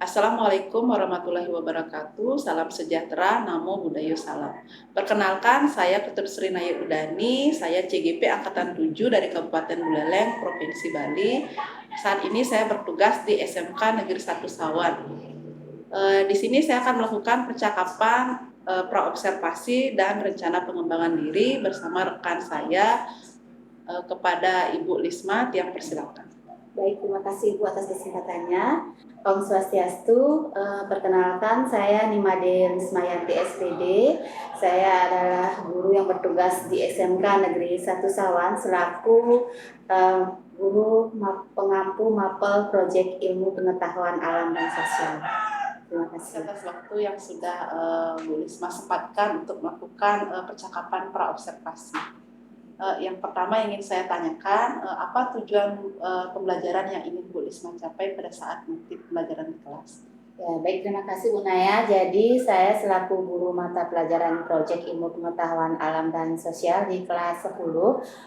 Assalamualaikum warahmatullahi wabarakatuh. Salam sejahtera, namo buddhayo salam. Perkenalkan, saya Putri Sri Naya Udani, saya CGP Angkatan 7 dari Kabupaten Buleleng, Provinsi Bali. Saat ini saya bertugas di SMK Negeri 1 Sawan. Di sini saya akan melakukan percakapan praobservasi dan rencana pengembangan diri bersama rekan saya kepada Ibu Lisma. Yang persilakan. Baik, terima kasih Ibu atas kesempatannya. Om Swastiastu, perkenalkan saya Nimade Rismayanti SPD. Saya adalah guru yang bertugas di SMK Negeri 1 Sawan selaku guru pengampu mapel proyek ilmu pengetahuan alam dan sosial. Terima kasih atas waktu yang sudah Bu Lisma sempatkan untuk melakukan percakapan praobservasi. Yang pertama ingin saya tanyakan, apa tujuan pembelajaran yang ingin Bu Lisma capai pada saat nanti pembelajaran di kelas? Ya, baik, terima kasih Bu Naya. Jadi saya selaku guru mata pelajaran Proyek Ilmu Pengetahuan Alam dan Sosial di kelas 10.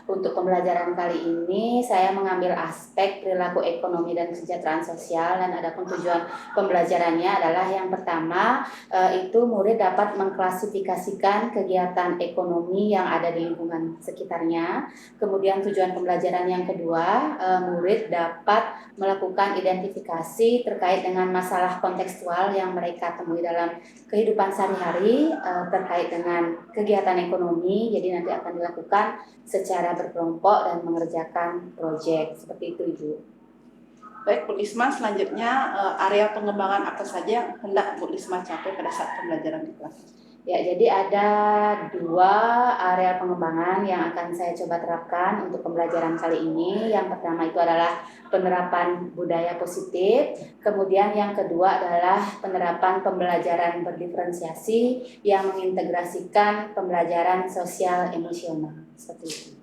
Untuk pembelajaran kali ini saya mengambil aspek perilaku ekonomi dan kesejahteraan sosial, dan adapun tujuan pembelajarannya adalah yang pertama itu murid dapat mengklasifikasikan kegiatan ekonomi yang ada di lingkungan sekitarnya. Kemudian tujuan pembelajaran yang kedua, murid dapat melakukan identifikasi terkait dengan masalah kontekstual yang mereka temui dalam kehidupan sehari-hari terkait dengan kegiatan ekonomi. Jadi nanti akan dilakukan secara berkelompok dan mengerjakan proyek seperti itu, Ibu. Baik, Bu Lisma, selanjutnya area pengembangan apa saja yang hendak Bu Lisma capai pada saat pembelajaran di kelas? Ya, jadi ada 2 area pengembangan yang akan saya coba terapkan untuk pembelajaran kali ini. Yang pertama itu adalah penerapan budaya positif, kemudian yang kedua adalah penerapan pembelajaran berdiferensiasi yang mengintegrasikan pembelajaran sosial emosional. Seperti itu.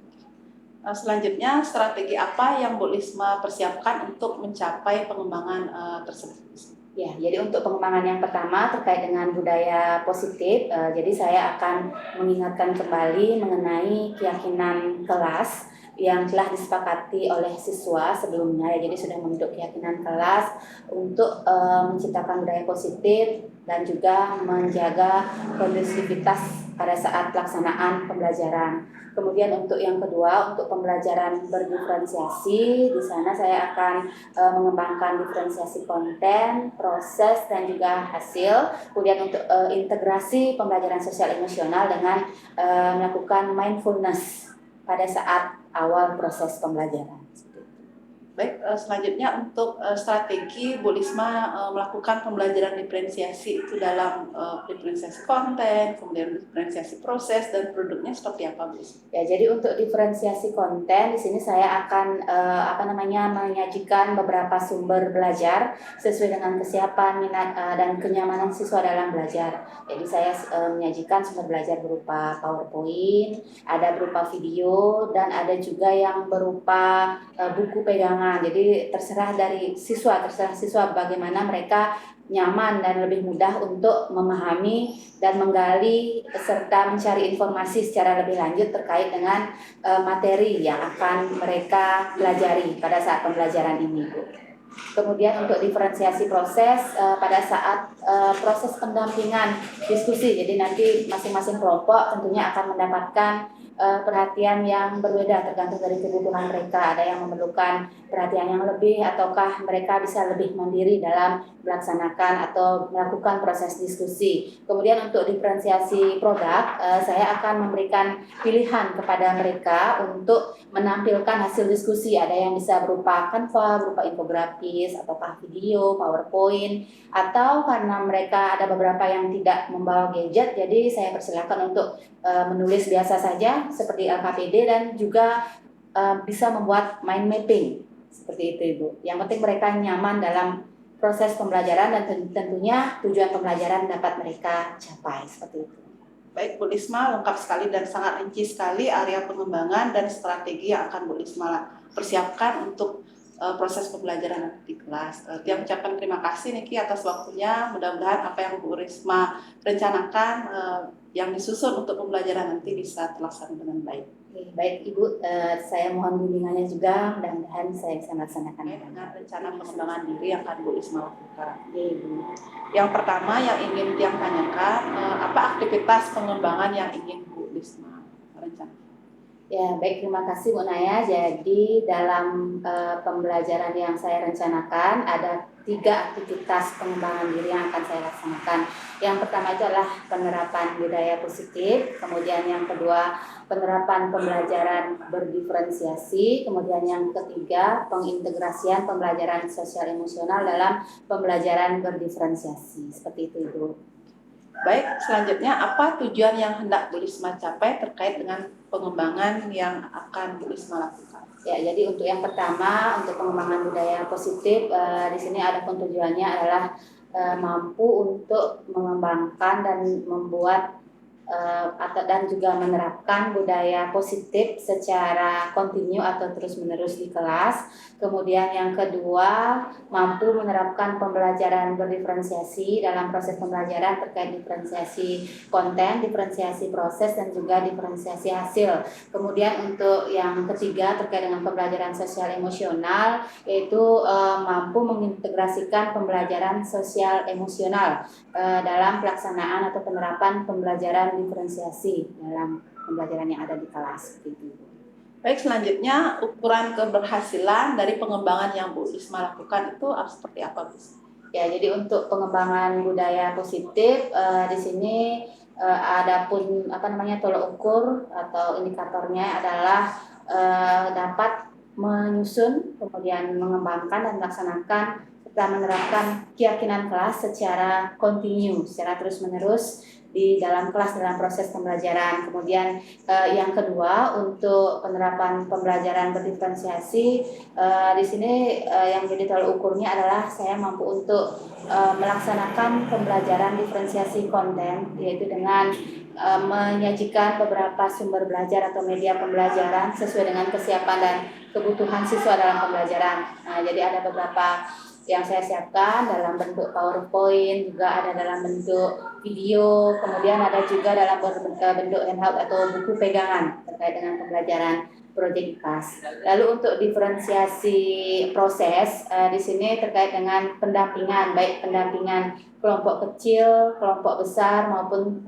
Selanjutnya, strategi apa yang Bu Lisma persiapkan untuk mencapai pengembangan tersebut? Ya, jadi untuk pengembangan yang pertama terkait dengan budaya positif, jadi saya akan mengingatkan kembali mengenai keyakinan kelas yang telah disepakati oleh siswa sebelumnya. Ya, jadi sudah membentuk keyakinan kelas untuk menciptakan budaya positif dan juga menjaga kondusivitas pada saat pelaksanaan pembelajaran. Kemudian untuk yang kedua, untuk pembelajaran berdiferensiasi, di sana saya akan mengembangkan diferensiasi konten, proses, dan juga hasil. Kemudian untuk integrasi pembelajaran sosial emosional dengan melakukan mindfulness pada saat awal proses pembelajaran. Baik, selanjutnya untuk strategi Bu Lisma melakukan pembelajaran diferensiasi itu dalam diferensiasi konten, kemudian diferensiasi proses dan produknya seperti apa, Bu? Ya, jadi untuk diferensiasi konten di sini saya akan menyajikan beberapa sumber belajar sesuai dengan kesiapan, minat dan kenyamanan siswa dalam belajar. Jadi saya menyajikan sumber belajar berupa PowerPoint, ada berupa video, dan ada juga yang berupa buku pegangan. Jadi terserah siswa bagaimana mereka nyaman dan lebih mudah untuk memahami dan menggali serta mencari informasi secara lebih lanjut terkait dengan materi yang akan mereka pelajari pada saat pembelajaran ini, Bu. Kemudian untuk diferensiasi proses pada saat proses pendampingan diskusi, jadi nanti masing-masing kelompok tentunya akan mendapatkan perhatian yang berbeda tergantung dari kebutuhan mereka. Ada yang memerlukan perhatian yang lebih, ataukah mereka bisa lebih mandiri dalam melaksanakan atau melakukan proses diskusi. Kemudian untuk diferensiasi produk, saya akan memberikan pilihan kepada mereka untuk menampilkan hasil diskusi. Ada yang bisa berupa Canva, berupa infografis, ataukah video, PowerPoint, atau karena mereka ada beberapa yang tidak membawa gadget, jadi saya persilakan untuk menulis biasa saja seperti LKPD, dan juga bisa membuat mind mapping seperti itu, Ibu. Yang penting mereka nyaman dalam proses pembelajaran dan tentunya tujuan pembelajaran dapat mereka capai seperti itu. Baik, Bu Lisma, lengkap sekali dan sangat rinci sekali area pengembangan dan strategi yang akan Bu Lisma persiapkan untuk proses pembelajaran di kelas. Tiap ucapkan terima kasih Niki atas waktunya. Mudah-mudahan apa yang Bu Risma rencanakan yang disusun untuk pembelajaran nanti bisa terlaksana dengan baik. Oke, baik Ibu, saya mohon bimbingannya juga, mudah-mudahan saya bisa melaksanakan Dengan rencana pengembangan diri yang akan Bu Isma lakukan. Oke, Ibu. Yang pertama yang ingin Tiang tanyakan, apa aktivitas pengembangan yang ingin Bu Isma rencanakan? Ya, baik, terima kasih Bu Naya. Jadi dalam pembelajaran yang saya rencanakan ada 3 aktivitas pengembangan diri yang akan saya laksanakan. Yang pertama itu adalah penerapan budaya positif, kemudian yang kedua penerapan pembelajaran berdiferensiasi, kemudian yang ketiga pengintegrasian pembelajaran sosial emosional dalam pembelajaran berdiferensiasi. Seperti itu Ibu. Baik, selanjutnya apa tujuan yang hendak Bu Isma capai terkait dengan pengembangan yang akan Bu Isma lakukan? Ya, jadi untuk yang pertama, untuk pengembangan budaya positif, di sini ada tujuannya adalah mampu untuk mengembangkan dan membuat dan juga menerapkan budaya positif secara kontinu atau terus-menerus di kelas. Kemudian yang kedua, mampu menerapkan pembelajaran berdiferensiasi dalam proses pembelajaran terkait diferensiasi konten, diferensiasi proses, dan juga diferensiasi hasil. Kemudian untuk yang ketiga terkait dengan pembelajaran sosial emosional, yaitu mampu mengintegrasikan pembelajaran sosial emosional dalam pelaksanaan atau penerapan pembelajaran diferensiasi dalam pembelajaran yang ada di kelas. Gitu. Baik, selanjutnya ukuran keberhasilan dari pengembangan yang Bu Isma lakukan itu seperti apa, Bu? Ya, jadi untuk pengembangan budaya positif di sini adapun tolak ukur atau indikatornya adalah dapat menyusun, kemudian mengembangkan dan melaksanakan serta menerapkan keyakinan kelas secara kontinu, secara terus-menerus di dalam kelas dalam proses pembelajaran. Kemudian yang kedua untuk penerapan pembelajaran berdiferensiasi di sini yang menjadi tolak ukurnya adalah saya mampu untuk melaksanakan pembelajaran diferensiasi konten, yaitu dengan menyajikan beberapa sumber belajar atau media pembelajaran sesuai dengan kesiapan dan kebutuhan siswa dalam pembelajaran. Nah, jadi ada beberapa yang saya siapkan dalam bentuk PowerPoint, juga ada dalam bentuk video, kemudian ada juga dalam bentuk handout atau buku pegangan terkait dengan pembelajaran proyek IPAS. Lalu untuk diferensiasi proses di sini terkait dengan pendampingan, baik pendampingan kelompok kecil, kelompok besar maupun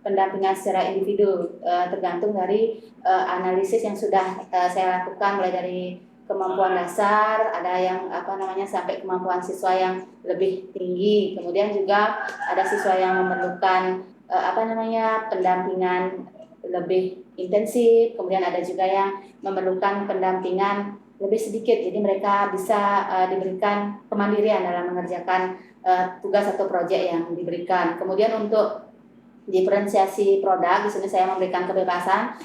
pendampingan secara individu, tergantung dari analisis yang sudah saya lakukan mulai dari kemampuan dasar, ada yang sampai kemampuan siswa yang lebih tinggi. Kemudian juga ada siswa yang memerlukan pendampingan lebih intensif. Kemudian ada juga yang memerlukan pendampingan lebih sedikit. Jadi mereka bisa diberikan kemandirian dalam mengerjakan tugas atau proyek yang diberikan. Kemudian untuk diferensiasi produk, di sini saya memberikan kebebasan,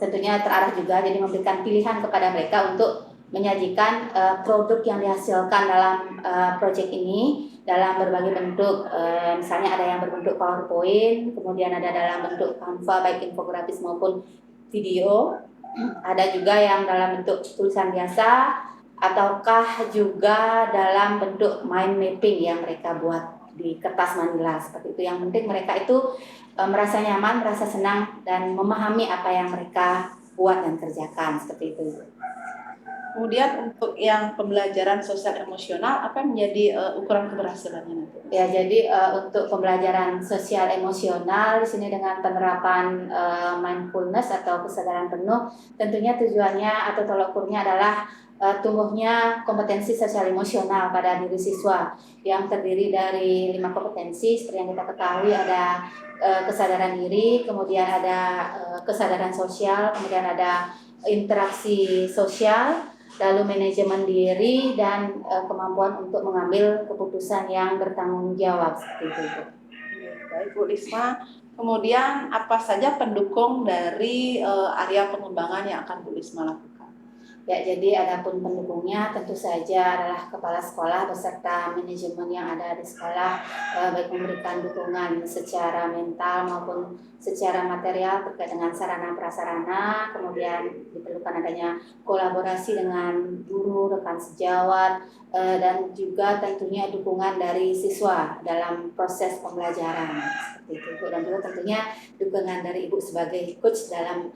tentunya terarah juga, jadi memberikan pilihan kepada mereka untuk menyajikan produk yang dihasilkan dalam proyek ini dalam berbagai bentuk, misalnya ada yang berbentuk PowerPoint, kemudian ada dalam bentuk Canva baik infografis maupun video, ada juga yang dalam bentuk tulisan biasa, ataukah juga dalam bentuk mind mapping yang mereka buat di kertas manila seperti itu. Yang penting mereka itu merasa nyaman, merasa senang dan memahami apa yang mereka buat dan kerjakan seperti itu. Kemudian untuk yang pembelajaran sosial emosional, apa yang menjadi ukuran keberhasilannya nanti? Ya, jadi untuk pembelajaran sosial emosional di sini dengan penerapan mindfulness atau kesadaran penuh, tentunya tujuannya atau tolak ukurnya adalah tumbuhnya kompetensi sosial emosional pada diri siswa yang terdiri dari 5 kompetensi seperti yang kita ketahui, ada kesadaran diri, kemudian ada kesadaran sosial, kemudian ada interaksi sosial, lalu manajemen diri, dan kemampuan untuk mengambil keputusan yang bertanggung jawab seperti itu. Baik Bu Isma, kemudian apa saja pendukung dari area pengembangan yang akan Bu Isma lakukan? Ya, jadi adapun pendukungnya tentu saja adalah kepala sekolah beserta manajemen yang ada di sekolah, baik memberikan dukungan secara mental maupun secara material terkait dengan sarana prasarana, kemudian diperlukan adanya kolaborasi dengan guru, rekan sejawat, dan juga tentunya dukungan dari siswa dalam proses pembelajaran seperti itu, dan juga tentunya dukungan dari Ibu sebagai coach dalam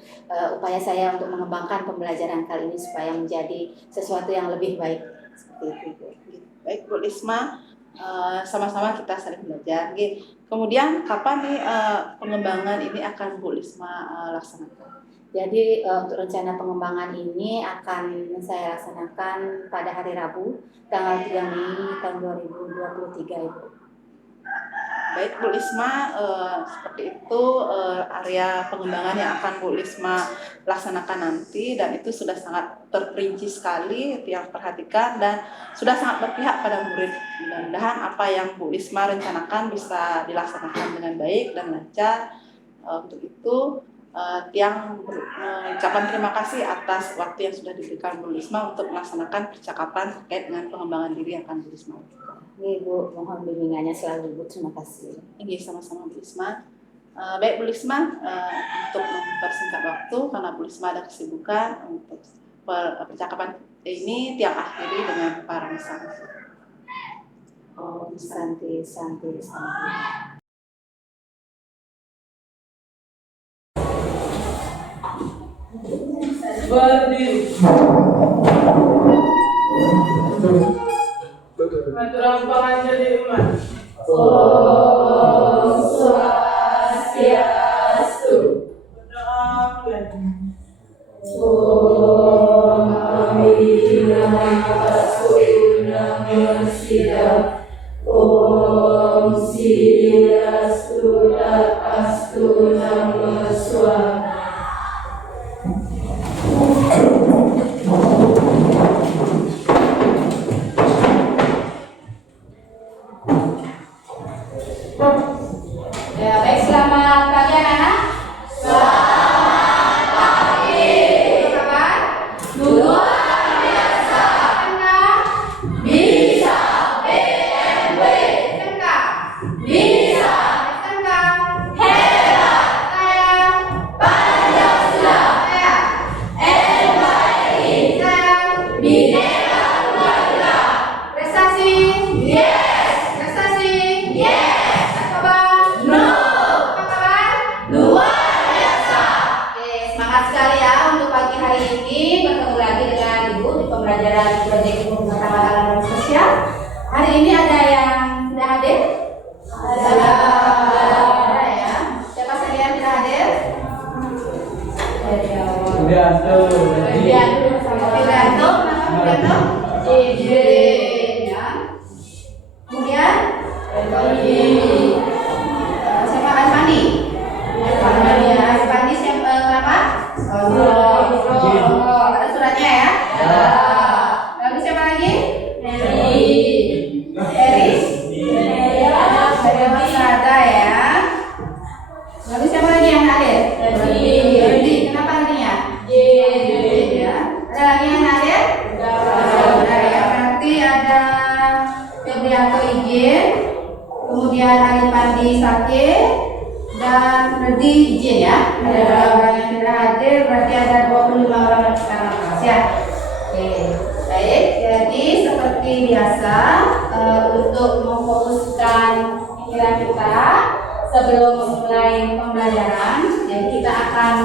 upaya saya untuk mengembangkan pembelajaran kali ini supaya menjadi sesuatu yang lebih baik seperti itu. Baik Bu Risma, sama-sama kita saling belajar. Kemudian kapan nih pengembangan ini akan Bu Risma laksanakan? Jadi untuk rencana pengembangan ini akan saya laksanakan pada hari Rabu tanggal 3 Mei tahun 2023 Ibu. Baik Bu Risma, seperti itu area pengembangan yang akan Bu Risma laksanakan nanti, dan itu sudah sangat terperinci sekali itu yang perhatikan dan sudah sangat berpihak pada murid. Mudah-mudahan apa yang Bu Risma rencanakan bisa dilaksanakan dengan baik dan lancar. Untuk itu Tiang mengucapkan terima kasih atas waktu yang sudah diberikan Bu Risma untuk melaksanakan percakapan terkait dengan pengembangan diri yang akan Bu Risma lakukan. Ibu, mohon bimbingannya selalu Ibu. Terima kasih. Ini sama-sama Bu Risma. Baik Bu Risma, untuk mempersingkat waktu karena Bu Risma ada kesibukan, untuk percakapan ini Tiang akhiri dengan para santi. Om Santi, Santi, Santi. Berdiri. Aturan pangan jadi umat. Om Swastiastu. Berdoa mulai. Om Aminoasuna Om Sidiastu Astu Nama Swa. Ya, baik, selamat pagi anak-anak. Selamat pagi. Apa kabar? Luar biasa. SMK? Bisa. BMW. SMK? Bisa. SMK? Hebat. Saya Pancasila. Saya NKRI. Saya Bhinneka Tunggal Ika. Prestasi? Yes. Prestasi? Yes. Luar biasa. Oke, semangat sekali ya untuk pagi hari ini bertemu lagi dengan Ibu di pembelajaran proyek Ibu Pengetahuan Alam dan Sosial. Hari ini ada yang tidak hadir? Ada ya. Siapa saja yang tidak hadir? Widianto. Widianto sama Widianto. Kenapa Widianto? Ya. Kemudian siapa? Asmani. Asmani siapa? Kenapa? Ada suratnya ya? Lalu siapa lagi? Eris. Ada Masada ya. Lalu siapa lagi yang hadir? Jadi kenapa hadirnya? Ya. Ada lagi yang hadir? Ada ya. Berarti ada Febrianto izin, kemudian Ali Pandi Sake, dan Redi izin ya. Ada orang yang tidak hadir, berarti ada 25 orang yang sekarang kelas ya. Oke, baik. Jadi seperti biasa untuk memfokuskan pikiran kita sebelum memulai pembelajaran, jadi kita akan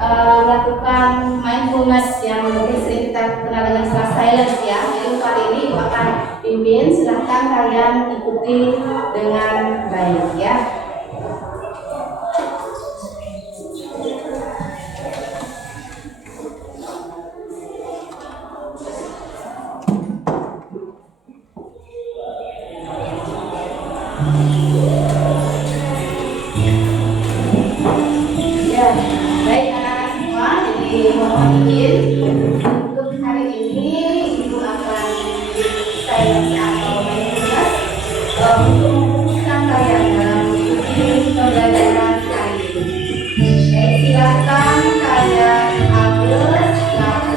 melakukan mindfulness yang lebih sering kita kenal dengan istilah silence ya. Jadi kali ini Ibu akan pimpin, silahkan kalian ikuti dengan baik ya. Ya, baik anak-anak semua, jadi mohon izin untuk hari ini Ibu akan silence atau mindfulness untuk memfokuskan kalian dalam mengikuti pembelajaran kali ini. Baik, silakan kalian ambil nafas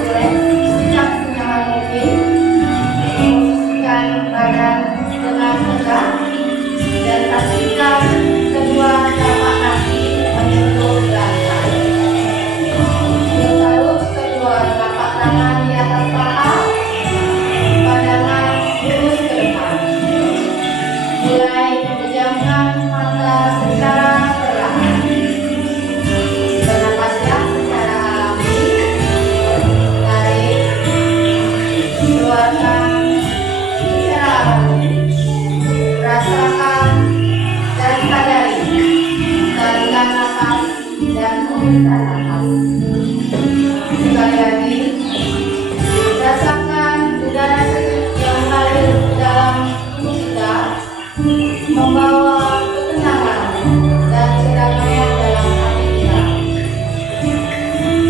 dan pemerintah nafas. Sekali lagi, rasakan udara sejuk yang mengalir dalam tubuh kita, membawa ketenangan dan kedamaian dalam hati kita.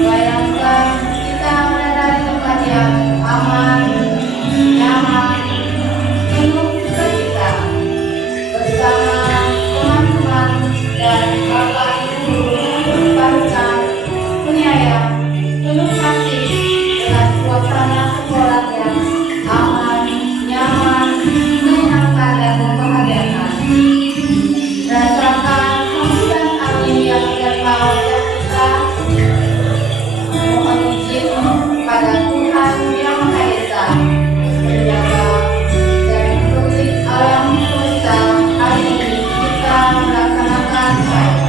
Bayangkan kita berada di tempat yang aman, nyaman, penuh sukacita, bersama teman-teman dan bapak ibu, panutan, penyayang, penuh kasih dengan suasana sekolah yang aman, nyaman, menyenangkan dan membahagiakan. Rasakan hembusan angin yang menerpa wajah kita. Mohon izin pada Tuhan Yang Maha Esa menjaga dan memberi alam semesta hari ini kita melaksanakan baik.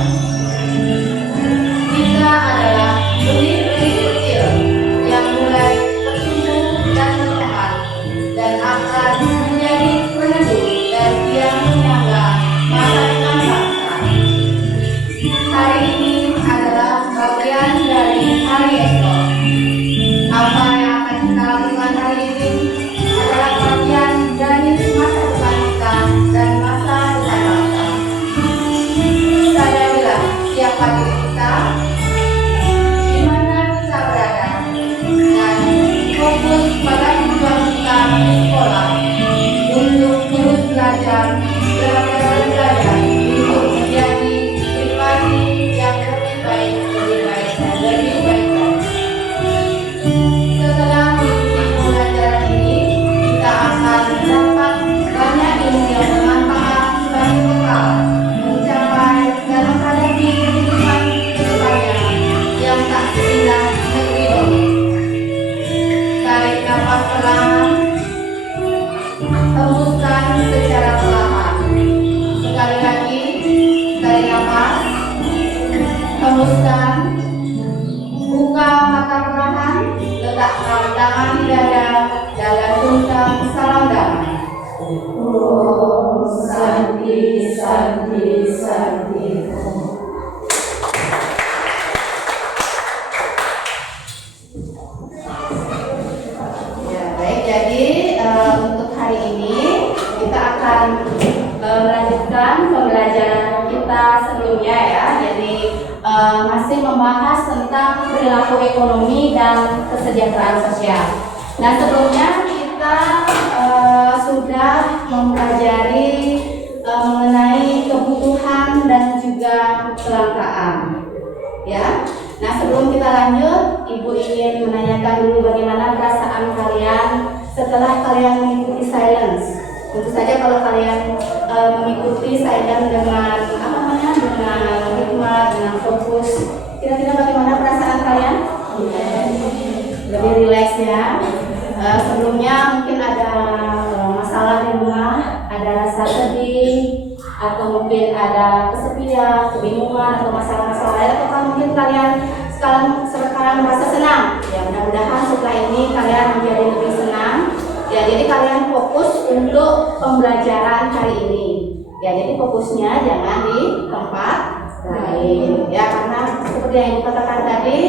Kita adalah benih-benih kecil yang mulai bertumbuh dan berkembang dan akan menjadi peneduh dan tiang penyangga masa depan bangsa. Hari ini adalah bagian dari hari esok. Apa yang akan kita lakukan hari ini adalah bagian dari masa depan kita dan masa depan bangsa. Sadarilah siapa diri kita, di mana kita berada, dan fokus pada tujuan kita di sekolah untuk terus belajar, belajar untuk menjadi pribadi yang lebih baik, dan lebih baik. Setelah mengikuti pembelajaran ini, kita akan mendapat banyak ilmu yang bermanfaat sebagai bekal mencapai dan menghadapi kehidupan kedepannya yang tak seindah negeri dongeng. Tarik nafas perlahan, hembuskan secara perlahan. Sekali lagi, tarik nafas, hembuskan, buka mata perlahan, letakkan tangan di dada dan lantunkan salam damai. Om Santi Santi Santi. Ya, baik. Jadi untuk hari ini kita akan melanjutkan pembelajaran kita sebelumnya ya. Jadi masih membahas tentang perilaku ekonomi dan kesejahteraan sosial. Nah, sebelumnya kita sudah mempelajari mengenai kebutuhan dan juga kelangkaan. Ya. Nah, sebelum kita lanjut, Ibu ingin menanyakan dulu bagaimana perasaan kalian setelah kalian mengikuti silence. Tentu saja kalau kalian mengikuti silence dengan dengan hikmat, dengan fokus, kira-kira bagaimana perasaan kalian? Lebih rileks ya. Sebelumnya mungkin ada masalah di rumah, ada rasa sedih, atau mungkin ada kesepian, kebingungan, atau masalah-masalah lain, atau mungkin kalian sekarang merasa senang. Ya, mudah-mudahan setelah ini kalian menjadi lebih senang. Ya, jadi kalian fokus untuk pembelajaran hari ini. Ya, jadi fokusnya jangan di tempat lain. Ya, karena seperti yang Ibu katakan tadi,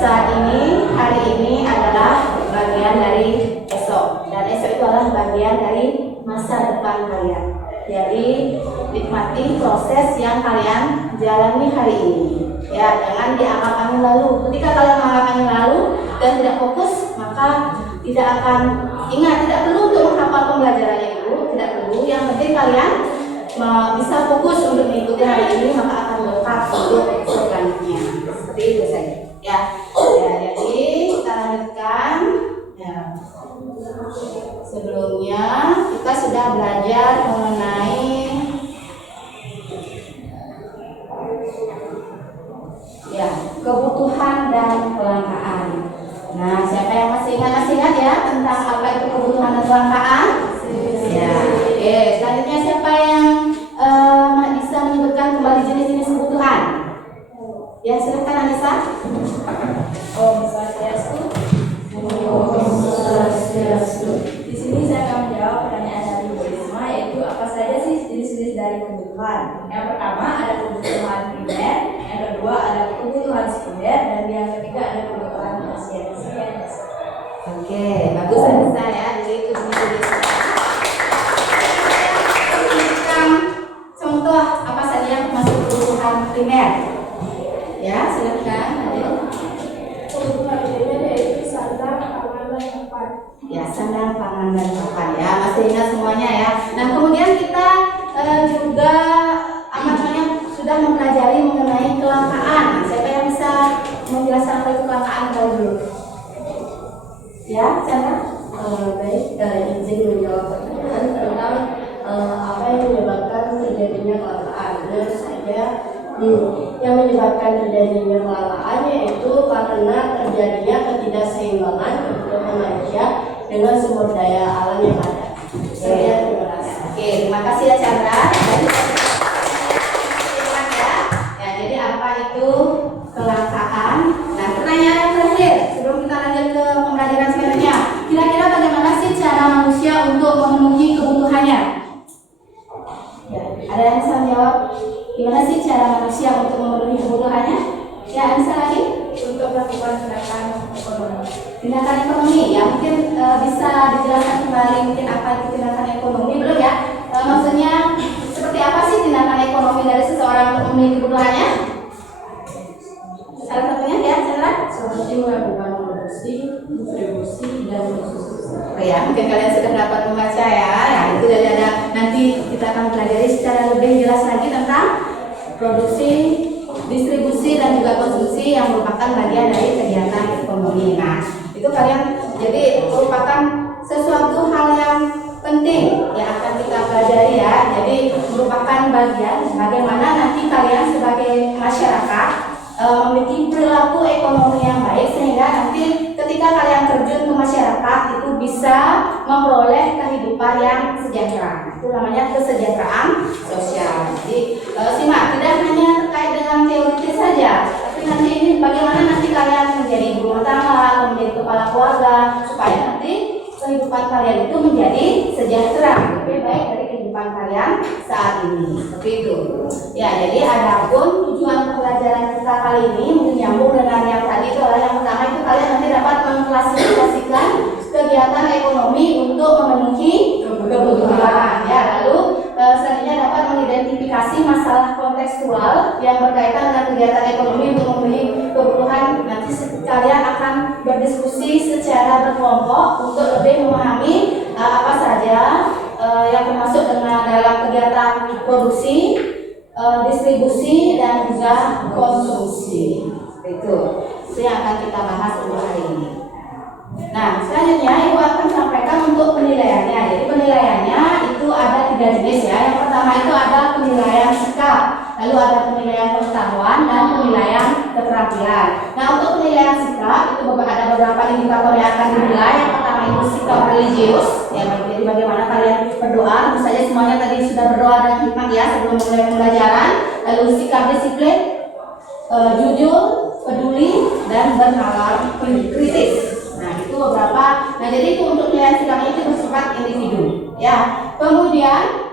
saat ini, hari ini adalah bagian dari esok, dan esok itu adalah bagian dari masa depan kalian. Jadi nikmati proses yang kalian jalani hari ini. Ya, jangan dianggap angin lalu. Ketika kalian menganggap angin lalu dan tidak fokus, maka tidak akan ingat. Tidak perlu untuk menghafal pembelajarannya itu, tidak perlu. Yang penting kalian bisa fokus untuk mengikuti hari ini, maka akan lekat untuk selanjutnya. Seperti itu saja. Ya, jadi kita lanjutkan. Ya. Sebelumnya kita sudah belajar mengenai kebutuhan dan kelangkaan. Nah, siapa yang masih ingat ya tentang apa itu kebutuhan dan kelangkaan? Ya, oke. Selanjutnya siapa yang bisa menyebutkan kembali jenis-jenis kebutuhan? Ya, silakan Anissa. Om Swastiastu. Di sini saya akan menjawab pertanyaan dari Bu Risma, yaitu apa saja sih jenis-jenis dari kebutuhan. Yang pertama ada kebutuhan primer, yang kedua ada kebutuhan kebutuhan sekunder, dan yang ketiga ada kebutuhan tersier. Oke, bagus Anissa ya. Jadi itu memberikan contoh apa saja yang masuk kebutuhan primer. Ya, silakan. Kebutuhan primer yaitu sandang, pangan, dan papan. Ya, sandang, pangan, dan papan ya. Masih ingat semuanya ya. Nah, kemudian kita juga sudah mempelajari mengenai kelangkaan. Nah, siapa yang bisa menjelaskan apa itu kelangkaan kalau dulu? Ya, Chandra? Baik, izin menjawab pertanyaan tentang apa yang menyebabkan terjadinya kelangkaan. Menurut saya, yang menyebabkan terjadinya kelangkaan yaitu karena terjadinya ketidakseimbangan kebutuhan manusia dengan sumber daya alam yang ada. Saya terima kasih. Oke, terima kasih ya Chandra. Ya, jadi apa itu kelangkaan? Nah, pertanyaan yang terakhir sebelum kita lanjut ke pembelajaran selanjutnya. Kira-kira bagaimana sih cara manusia untuk memenuhi kebutuhannya? Ya, ada yang bisa menjawab? Gimana sih cara manusia untuk memenuhi kebutuhannya? Ya, bisa lagi? Untuk melakukan tindakan ekonomi. Tindakan ekonomi, ya mungkin bisa dijelaskan kembali mungkin apa itu tindakan ekonomi belum ya? Maksudnya seperti apa sih tindakan ekonomi dari seseorang untuk memenuhi kebutuhannya? Salah satunya ya, Chandra? Seperti melakukan produksi, distribusi, dan konsumsi. Oh ya, mungkin kalian sudah dapat membaca ya. Ya, itu dari ada nanti kita akan pelajari secara lebih jelas lagi tentang produksi, distribusi, dan juga konsumsi yang merupakan bagian dari kegiatan ekonomi. Nah, itu kalian jadi merupakan sesuatu hal yang penting yang akan kita pelajari ya. Jadi merupakan bagian bagaimana nanti kalian sebagai masyarakat memiliki perilaku ekonomi yang baik sehingga nanti ketika kalian terjun ke masyarakat itu bisa memperoleh kehidupan yang sejahtera. Itu namanya kesejahteraan sosial. Jadi simak, tidak hanya terkait dengan teoritis saja, tapi nanti ini bagaimana nanti kalian menjadi ibu rumah tangga atau menjadi kepala keluarga supaya nanti kehidupan kalian itu menjadi sejahtera, lebih baik dari kehidupan kalian saat ini. Seperti itu. Ya, jadi adapun tujuan pembelajaran kita kali ini mungkin nyambung dengan yang tadi itu adalah yang pertama itu kalian nanti dapat mengklasifikasikan kegiatan ekonomi untuk memenuhi kebutuhan. Ya, lalu selanjutnya dapat mengidentifikasi masalah kontekstual yang berkaitan dengan kegiatan ekonomi untuk memenuhi kebutuhan. Nanti kalian akan berdiskusi secara berkelompok untuk lebih memahami apa saja yang termasuk dengan dalam kegiatan produksi, distribusi, dan juga konsumsi. Itu yang akan kita bahas untuk hari ini. Nah, selanjutnya Ibu akan sampaikan untuk penilaiannya. Jadi penilaiannya itu ada 3 jenis ya. Yang pertama itu ada penilaian sikap, lalu ada penilaian pengetahuan, dan penilaian keterampilan. Nah, untuk penilaian sikap itu ada beberapa indikator yang akan dinilai. Yang pertama itu sikap religius, ya. Jadi bagaimana kalian berdoa, tentu saja semuanya tadi sudah berdoa dan hikmat ya sebelum mulai pembelajaran. Lalu sikap disiplin, jujur, peduli, dan bernalar kritis. Nah, itu beberapa. Nah, jadi itu untuk penilaian sikapnya itu bersifat individu ya. Kemudian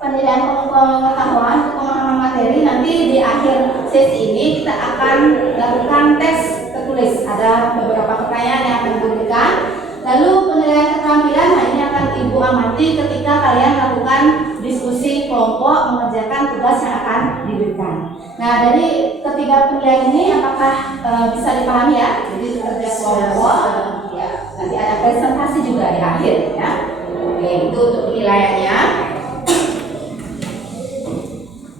penilaian pengetahuan untuk pemahaman materi, nanti di akhir sesi ini kita akan lakukan tes tertulis. Ada beberapa pertanyaan yang akan diberikan. Lalu penilaian keterampilan, nah ini akan Ibu amati ketika kalian melakukan diskusi kelompok mengerjakan tugas yang akan diberikan. Nah, dari ketiga penilaian ini apakah bisa dipahami ya? Jadi kerja kelompok, ya. Nanti ada presentasi juga di akhir ya. Oke, itu untuk penilaiannya.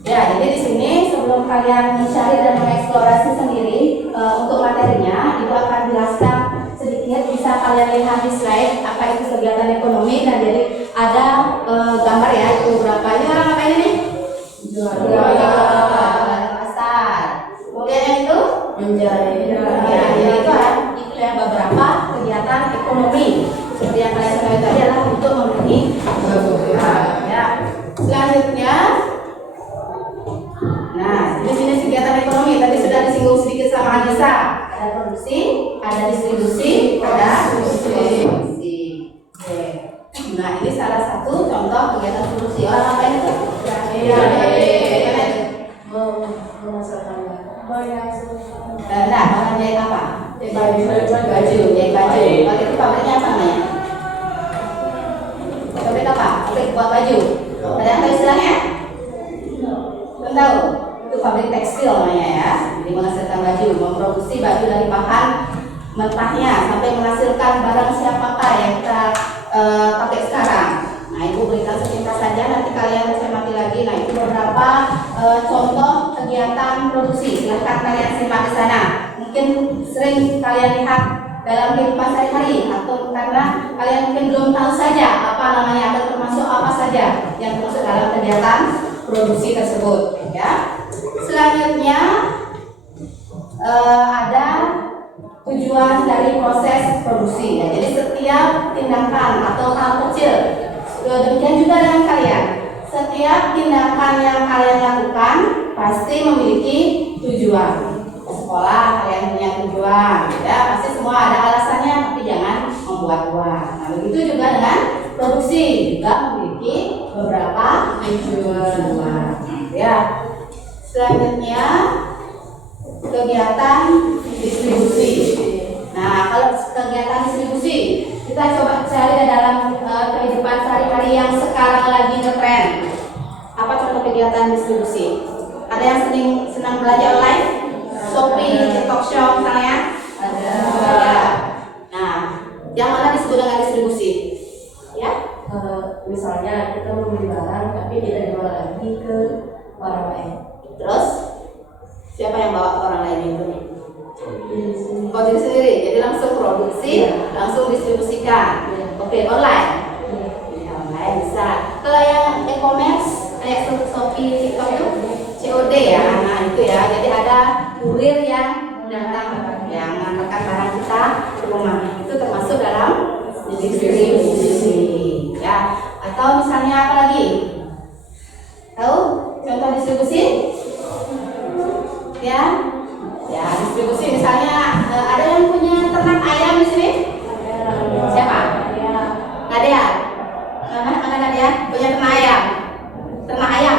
Ya, jadi di sini sebelum kalian mencari dan mengeksplorasi sendiri untuk materinya, itu akan jelaskan sedikit, bisa kalian lihat di slide apa itu kegiatan ekonomi. Dan jadi ada gambar ya, itu berapa ini orang apa ini nih? Jual pasar. Kemudian yang itu Menjadi ya, jadi itu ya beberapa kegiatan ekonomi seperti yang kalian ketahui tadi adalah untuk memenuhi kebutuhan. Ya, selanjutnya. Nah, di sini kegiatan ekonomi tadi sudah disinggung sedikit sama Anissa. Ada produksi, ada distribusi, ada konsumsi. Oke. Nah, ini salah satu contoh kegiatan produksi. Orang apa itu? menghasilkan Nah, orang jahit apa? Baju. Jahit baju. Kalau itu pabriknya apa namanya? Pabrik apa? Pabrik buat baju. Ada yang tahu istilahnya? Belum tahu. Itu pabrik tekstil namanya ya. Jadi menghasilkan baju, memproduksi baju dari bahan mentahnya sampai menghasilkan barang siapakah yang kita pakai sekarang. Nah, Ibu berikan sepintas saja, nanti kalian cermati lagi. Nah, itu beberapa contoh kegiatan produksi. Silahkan kalian simak di sana. Mungkin sering kalian lihat dalam kehidupan sehari-hari, atau karena kalian mungkin belum tahu saja apa namanya atau termasuk apa saja yang termasuk dalam kegiatan produksi tersebut. Ya. Selanjutnya ada tujuan dari proses produksi. Ya, jadi setiap tindakan atau hal kecil, demikian juga dengan kalian. Setiap tindakan yang kalian lakukan pasti memiliki tujuan. Sekolah kalian punya tujuan, ya pasti semua ada alasannya, tapi jangan membuat-buat. Nah, begitu juga dengan produksi juga memiliki beberapa tujuan. Ya. Selanjutnya kegiatan distribusi. Nah, kalau kegiatan distribusi kita coba cari dalam kehidupan sehari-hari yang sekarang lagi ngetren. Apa contoh kegiatan distribusi? Ada yang senang belanja online? Shopee, TikTok Shop misalnya? Ada. Ya. Nah, yang mana disebut dengan distribusi? Ya? Misalnya kita membeli barang tapi tidak dibawa lagi ke orang lain. Terus siapa yang bawa ke orang lain itu? Oh, diri sendiri. Jadi langsung produksi, langsung distribusikan. Oke, online. Ya, online bisa. Kalau yang e-commerce kayak Shopee, TikTok itu COD ya. Nah, itu ya. Jadi ada kurir yang datang yang mengantarkan barang kita ke rumah. Itu termasuk dalam distribusi. Ya. Atau misalnya apa lagi? Tahu contoh distribusi? Ya. Ya, distribusi misalnya ada yang punya ternak ayam di sini? Siapa? Nadia. Mana Nadia? Punya ternak ayam. Ternak ayam.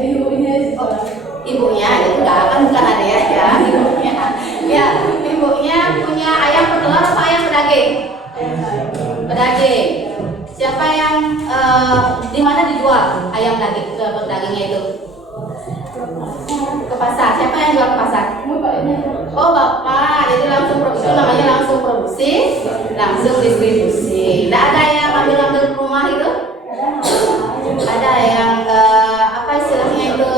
Ibunya itu kan bukan Nadia ya. Ibunya. Ya, ibunya punya ayam petelur atau ayam pedaging? Pedaging. Siapa yang di mana dijual ayam dagingnya itu? Ke pasar. Siapa yang jual ke pasar? Oh, Bapak. Jadi langsung produksi, namanya langsung produksi, langsung distribusi. Tidak ada yang ambil-ambil ke rumah itu? Ada yang apa istilahnya itu,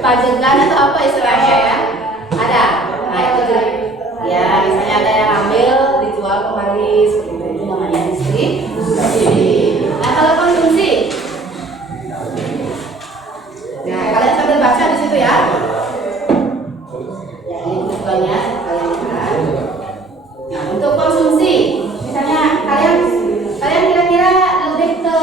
pajegan atau apa istilahnya ya? Ada. Nah, itu ya, misalnya ada yang ambil dijual kembali seperti itu namanya distribusi. Nah, kalau konsumsi, nah kalian sambil baca di situ ya. Ya, ini tujuannya kalian lihat. Nah, untuk konsumsi, misalnya kalian kira-kira lebih ke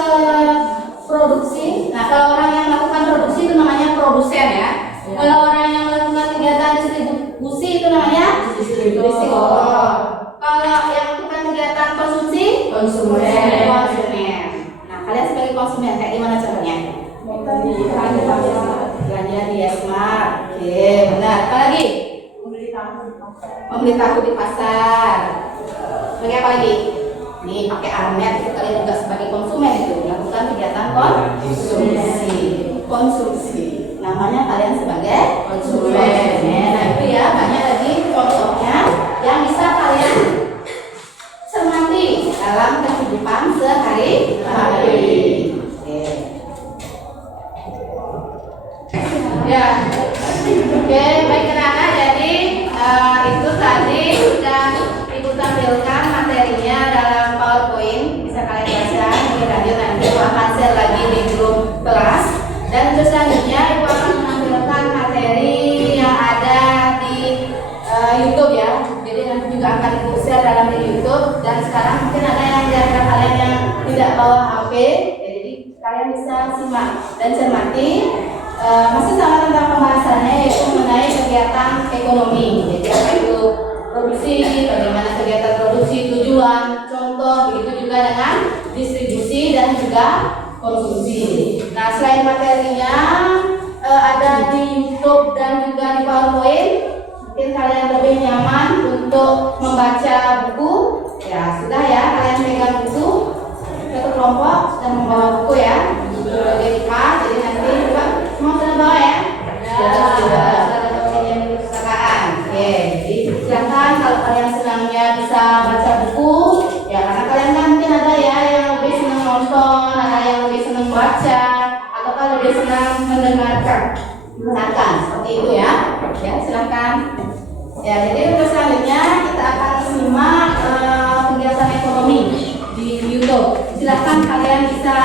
produksi. Nah, kalau orang yang melakukan produksi itu namanya produsen ya. Kalau orang yang melakukan kegiatan distribusi itu namanya distributor. Kalau yang melakukan kegiatan konsumsi, konsumen. Nah, kalian sebagai konsumen kayak gimana caranya? Belanja di Smart. Oke, benar. Apa lagi? Membeli tahu di pasar. Sebagai apa lagi? Nih pakai Arnet itu kalian juga sebagai konsumen itu melakukan kegiatan konsumsi. Namanya kalian sebagai konsumen. Nah, itu ya banyak lagi contohnya yang bisa kalian cermati dalam kehidupan sehari-hari. Ya, oke, baik anak-anak. Jadi itu tadi sudah Ibu tampilkan materinya dalam PowerPoint. Bisa kalian baca. Mungkin lanjut nanti Ibu akan share lagi di grup kelas. Dan untuk selanjutnya Ibu akan menampilkan materi yang ada di YouTube ya. Jadi nanti juga akan Ibu share dalam di YouTube. Dan sekarang mungkin ada yang di antara kalian yang tidak bawa HP, jadi kalian bisa simak dan cermati. Masih sama tentang pembahasannya, yaitu mengenai kegiatan ekonomi. Jadi apa itu produksi, bagaimana kegiatan produksi, tujuan, contoh, begitu juga dengan distribusi dan juga konsumsi. Nah, selain materinya ada di YouTube dan juga di PowerPoint. mendengarkan. Silakan, seperti itu ya. Ya, silakan. Ya, jadi untuk selanjutnya kita akan simak kegiatan ekonomi di YouTube. Silakan kalian bisa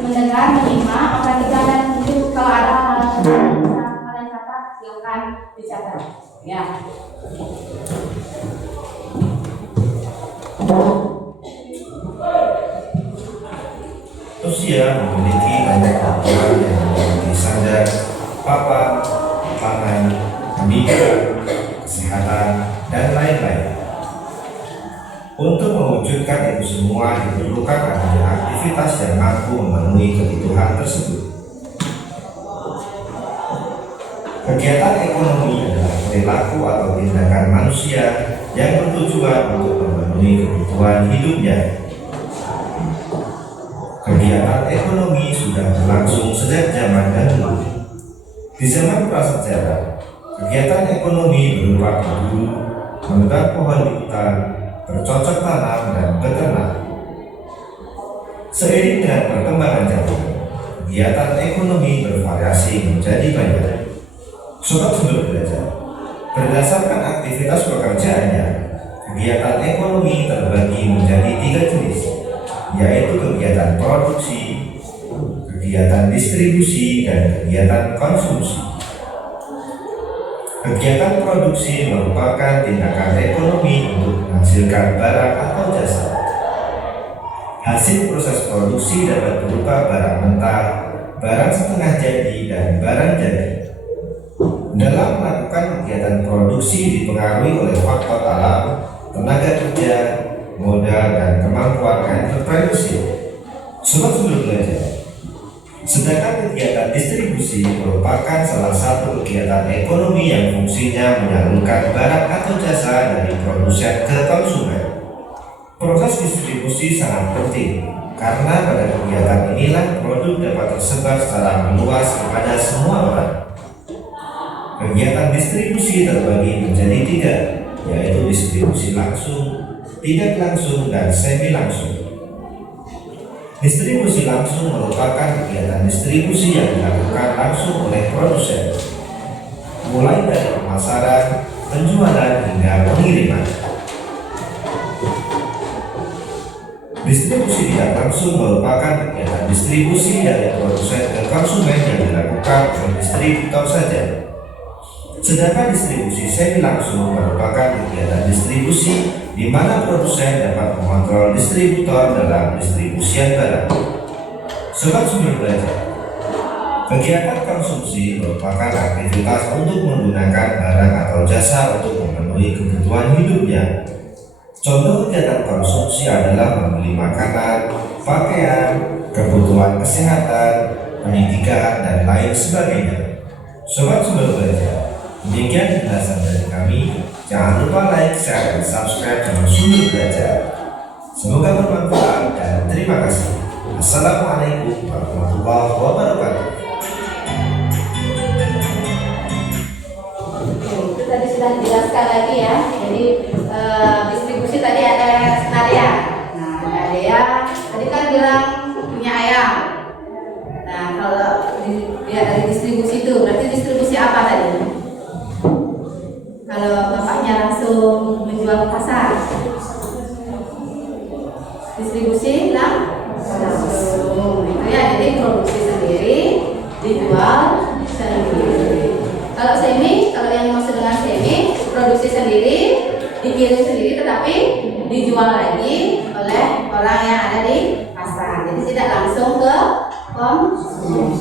mendengar, menyimak, memperhatikan, dan mungkin kalau ada hal-hal yang bisa kalian catat, silakan dicatat. Ya. Usia memiliki banyak faktor yang memiliki sandar, papan, pangan, pendidikan, kesehatan, dan lain-lain. Untuk mewujudkan itu semua diperlukan adanya aktivitas yang mampu memenuhi kebutuhan tersebut. Kegiatan ekonomi adalah perilaku atau tindakan manusia yang bertujuan untuk memenuhi kebutuhan hidupnya. Kegiatan ekonomi sudah berlangsung sejak zaman dahulu. Di zaman prasejarah, kegiatan ekonomi berupa berburu, menebang pohon di hutan, bercocok tanam, dan beternak. Seiring dengan perkembangan zaman, kegiatan ekonomi bervariasi menjadi banyak. Sobat Sumber Belajar, berdasarkan aktivitas pekerjaannya, kegiatan ekonomi terbagi menjadi 3 jenis, yaitu kegiatan produksi, kegiatan distribusi, dan kegiatan konsumsi. Kegiatan produksi merupakan tindakan ekonomi untuk menghasilkan barang atau jasa. Hasil proses produksi dapat berupa barang mentah, barang setengah jadi, dan barang jadi. Dalam melakukan kegiatan produksi dipengaruhi oleh faktor alam, tenaga kerja, modal, dan kemampuan entrepreneurship. Sobat Sumber Belajar, sedangkan kegiatan distribusi merupakan salah satu kegiatan ekonomi yang fungsinya menyalurkan barang atau jasa dari produsen ke konsumen. Proses distribusi sangat penting karena pada kegiatan inilah produk dapat tersebar secara meluas kepada semua orang. Kegiatan distribusi terbagi menjadi 3, yaitu distribusi langsung, tidak langsung, dan semi langsung. Distribusi langsung merupakan kegiatan distribusi yang dilakukan langsung oleh produsen, mulai dari pemasaran, penjualan, hingga pengiriman. Distribusi tidak langsung merupakan kegiatan distribusi dari produsen ke konsumen yang dilakukan oleh distributor saja. Sedangkan distribusi semi langsung merupakan kegiatan distribusi di mana produsen dapat mengontrol distributor dalam distribusian barang. Sobat Sumber Belajar, kegiatan konsumsi merupakan aktivitas untuk menggunakan barang atau jasa untuk memenuhi kebutuhan hidupnya. Contoh kegiatan konsumsi adalah membeli makanan, pakaian, kebutuhan kesehatan, pendidikan, dan lain sebagainya. Sobat Sumber Belajar, demikian penjelasan dari kami. Jangan lupa like, share, dan subscribe channel Sumber Belajar. Semoga bermanfaat dan terima kasih. Assalamualaikum warahmatullahi wabarakatuh. Itu tadi sudah dijelaskan lagi ya. Jadi distribusi tadi ada Nadia. Nah, Nadia tadi kan bilang punya ayam. Nah, kalau dia dari distribusi itu berarti distribusi apa tadi? Kalau bapaknya langsung menjual ke pasar, distribusi langsung itu ya, jadi produksi sendiri, dijual sendiri. Kalau semi, kalau yang maksud dengan semi, produksi sendiri, dikirim sendiri, tetapi dijual lagi oleh orang yang ada di pasar. Jadi tidak langsung ke konsumen.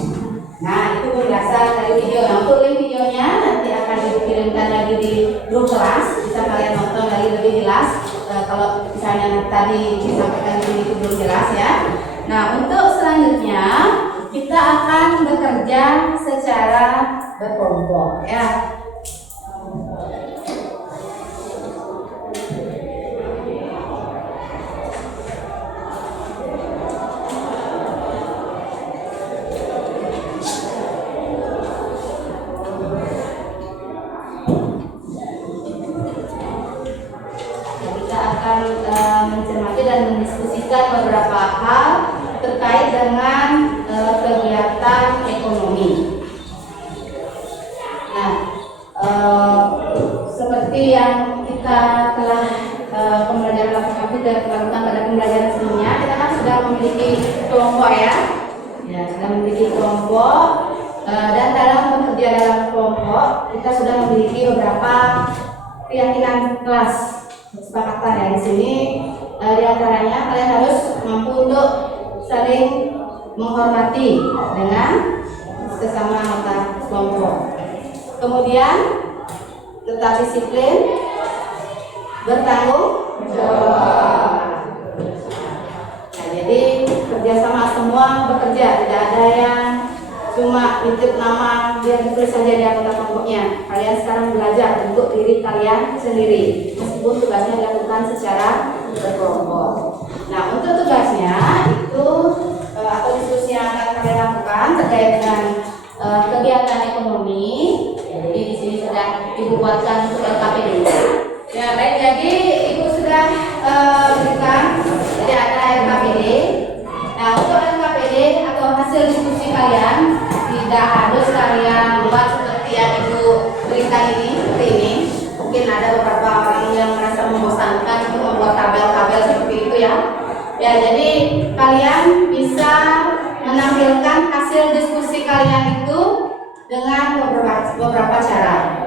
Nah, itu penjelasan dari video. Nah, untuk link videonya nanti akan dikirimkan lagi di grup kelas. Bisa kalian nonton lagi lebih jelas. Kalau misalnya tadi disampaikan di itu belum jelas ya. Nah, untuk selanjutnya kita akan bekerja secara berkelompok ya. Mencermati dan mendiskusikan beberapa hal terkait dengan kegiatan ekonomi. yang kita telah pembelajaran lakukan kita lakukan pada pembelajaran sebelumnya, kita kan sudah memiliki kelompok ya, sudah memiliki kelompok dan dalam bekerja dalam kelompok kita sudah memiliki beberapa keyakinan kelas kesepakatan ya. Di sini di antaranya kalian harus mampu untuk saling menghormati dengan sesama anggota kelompok. Kemudian tetap disiplin, bertanggung jawab. Nah, jadi kerjasama semua bekerja, tidak ada yang cuma nitip nama biar ditulis saja di anggota kelompoknya. Kalian sekarang belajar untuk diri kalian sendiri, meskipun tugasnya dilakukan secara berkelompok. Nah, untuk tugasnya itu atau diskusi yang akan kalian lakukan terkait dengan kegiatan ekonomi. Jadi di sini sudah Ibu buatkan untuk LKPD. Ya baik, jadi Ibu sudah berikan. Jadi ada LKPD. Nah, untuk LKPD atau hasil diskusi kalian tidak harus kalian buat seperti yang Ibu berikan ini, seperti ini. Mungkin ada beberapa orang yang merasa membosankan untuk membuat tabel-tabel seperti itu ya. Ya, jadi kalian bisa menampilkan hasil diskusi kalian itu dengan beberapa cara.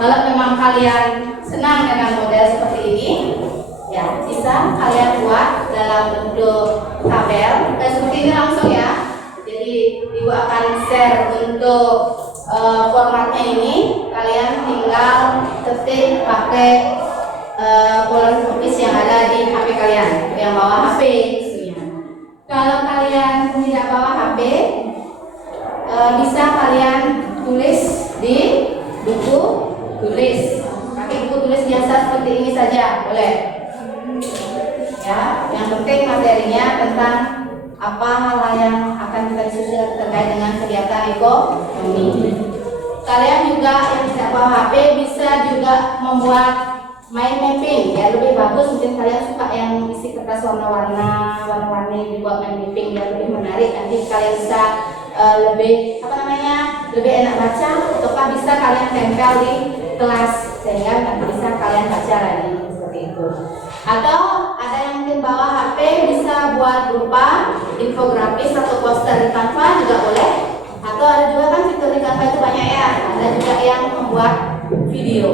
Kalau memang kalian senang dengan model seperti ini, ya bisa kalian buat dalam bentuk tabel seperti ini langsung ya. Jadi Ibu akan share untuk formatnya ini. Kalian tinggal ketik pakai folder office yang ada di HP kalian, yang bawa HP maksudnya. Kalau kalian tidak bawa HP, bisa kalian tulis di buku tulis, pakai buku tulis biasa seperti ini saja boleh. Ya, yang penting materinya tentang apa hal yang akan kita diskusi terkait dengan kegiatan ekonomi. Kalian juga yang tidak bawa HP bisa juga membuat mind mapping ya, lebih bagus. Mungkin kalian suka yang isi kertas warna-warni dibuat mind mapping ya, lebih menarik. Nanti kalian bisa lebih lebih enak baca, ataukah bisa kalian tempel di kelas sehingga nanti bisa kalian baca lagi seperti itu. Atau ada yang mungkin bawa HP bisa buat berupa infografis atau poster di Canva juga boleh. Atau ada juga kan fitur di Canva itu banyak ya, ada juga yang membuat video.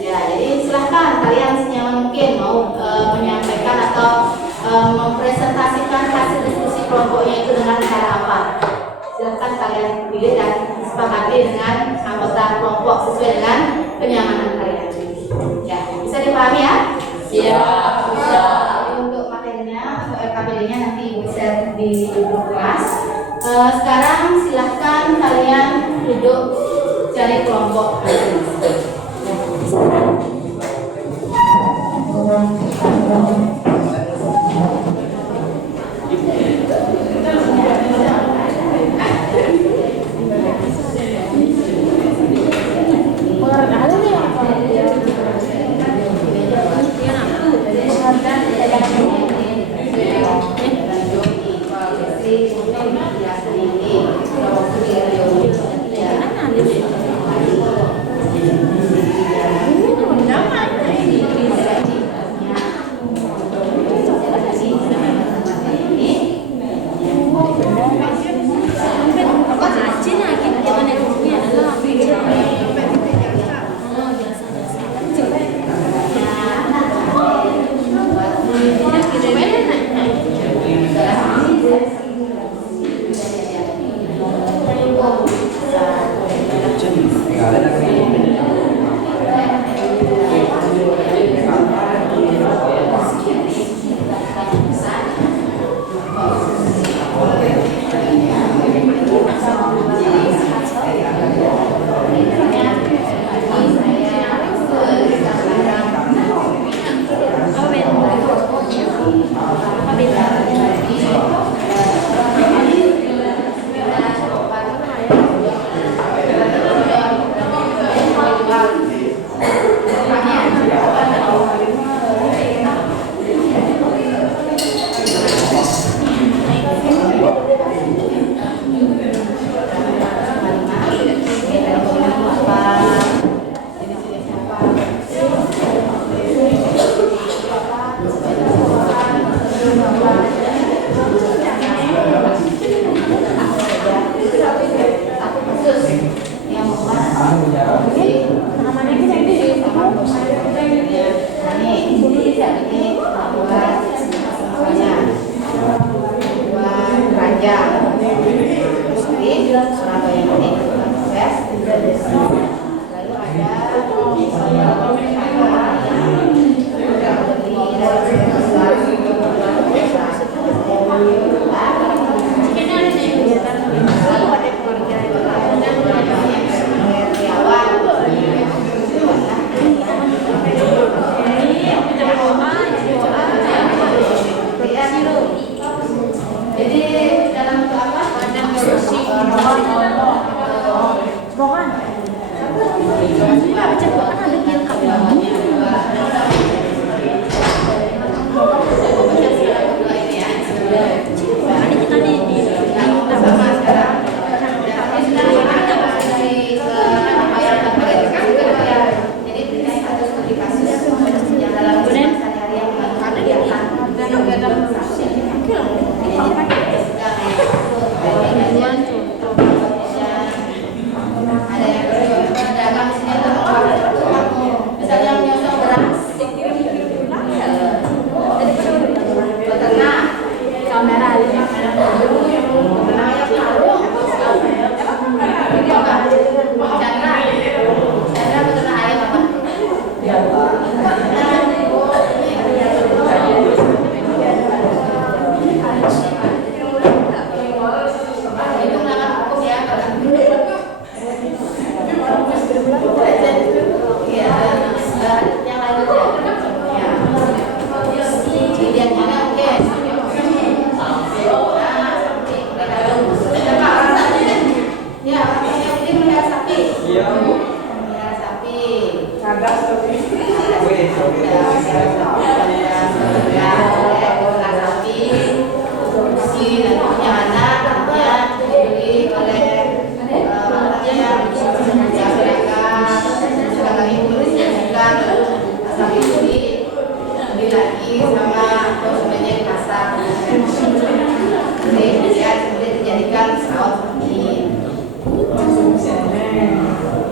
Ya, jadi silahkan kalian senyaman mungkin mau menyampaikan atau mempresentasikan hasil diskusi kelompoknya itu dengan cara apa. Silahkan kalian pilih dan sepakati dengan anggota kelompok sesuai dengan kenyamanan kalian. Ya, bisa dipahami ya? Iya. Bisa. Untuk materinya, untuk LKPD-nya nanti bisa di grup kelas. Sekarang silahkan kalian duduk cari kelompok.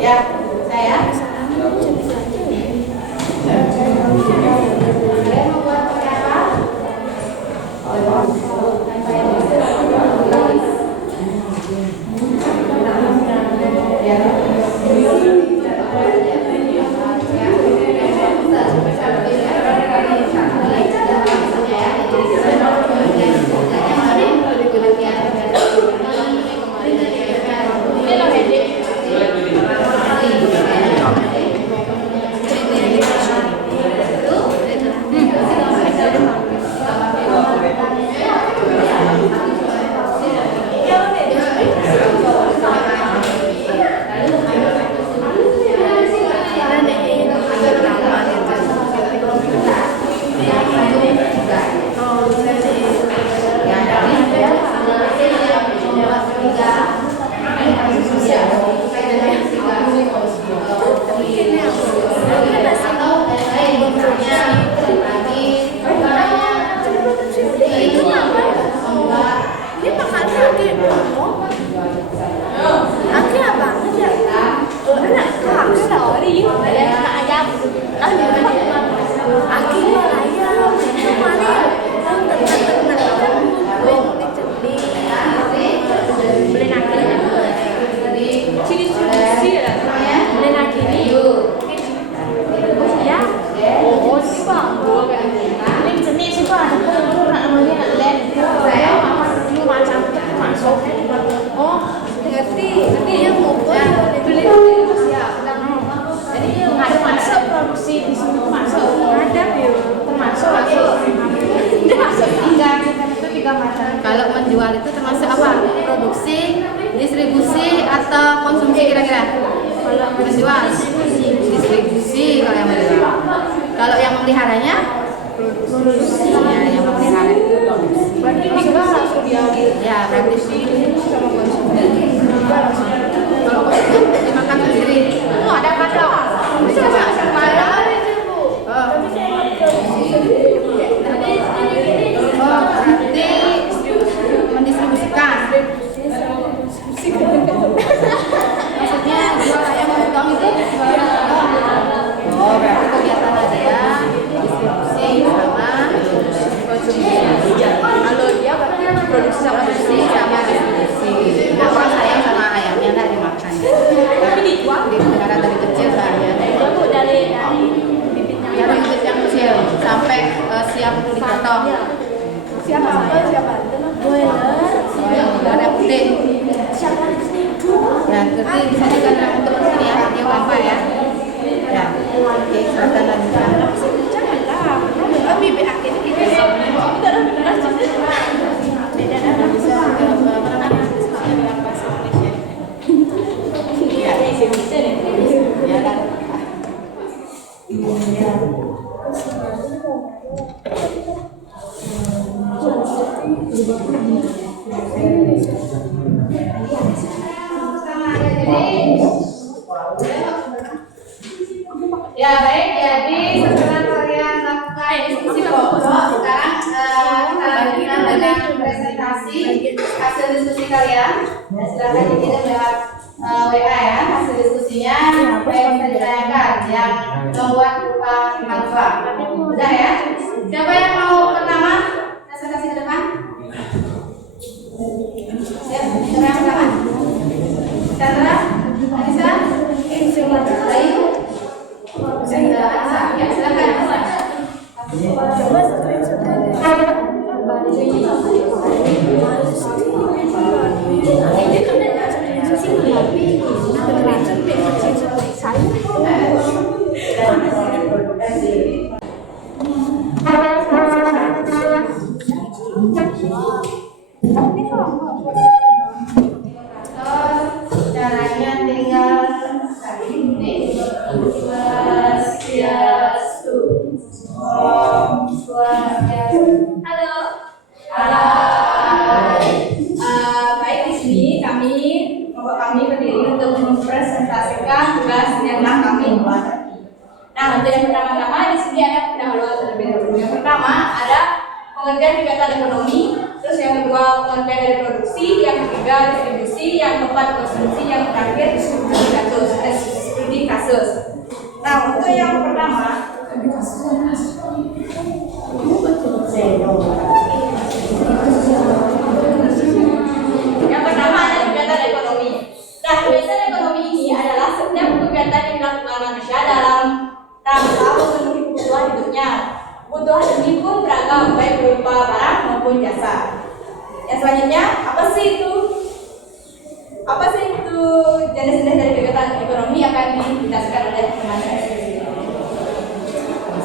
Ya, saya. Saya membuat pakai apa? Kalau menjual itu termasuk apa? Produksi, distribusi, atau konsumsi kira-kira? Kalau menjual, distribusi kalau yang menjual. Kalau yang memeliharanya? Produksi. Ya, yang memelihara itu produksi. Berarti dijual langsung dia? Ya, berarti sama konsumsi. Kalau konsumsi dimakan sendiri. Oh, ada kado. Bisa ada. Oh, berarti mendistribusikan. Maksudnya jual ayam potong itu jual potong. Oh, berarti kegiatan dia distribusi sama konsumsi. Kalau dia berarti produksi sama distribusi. Nah, kalau sayang sama ayamnya nggak dimakan. Tapi dijual dipelihara dari kecil saya. Itu dari bibitnya. Dari bibit yang kecil sampai siap dipotong. Siapa? Boiler yang putih. Ya, berarti bisa juga untuk ini ya, dia apa ya? Ya, oke, silahkan lanjutkan. Bibit akhirnya kita ya baik, jadi setelah kalian lakukan diskusi pokok, sekarang kita lanjutkan dengan presentasi hasil diskusi kalian. Dan silakan dikirim lewat WA ya, hasil diskusinya supaya bisa ditayangkan yang membuat berupa mahasiswa. Sudah ya? Siapa yang mau pertama? Presentasi ke depan. Siap, siapa yang pertama? Chandra, Anissa, Ayu. Ya, silakan. Caranya tinggal ini. untuk yang pertama-tama di sini ada pendahuluan terlebih dahulu. Yang pertama ada pengertian kegiatan ekonomi, terus yang kedua pengertian dari produksi, yang ketiga distribusi, yang keempat konsumsi, yang terakhir studi kasus. Nah, untuk yang pertama ada kegiatan ekonomi. Nah, kegiatan ekonomi ini adalah setiap kegiatan yang dilakukan manusia dalam rangka memenuhi kebutuhan hidupnya. Kebutuhan ini pun beragam, baik berupa barang maupun jasa. Yang selanjutnya, apa sih itu jenis-jenis dari kegiatan ekonomi yang akan dijelaskan oleh teman saya?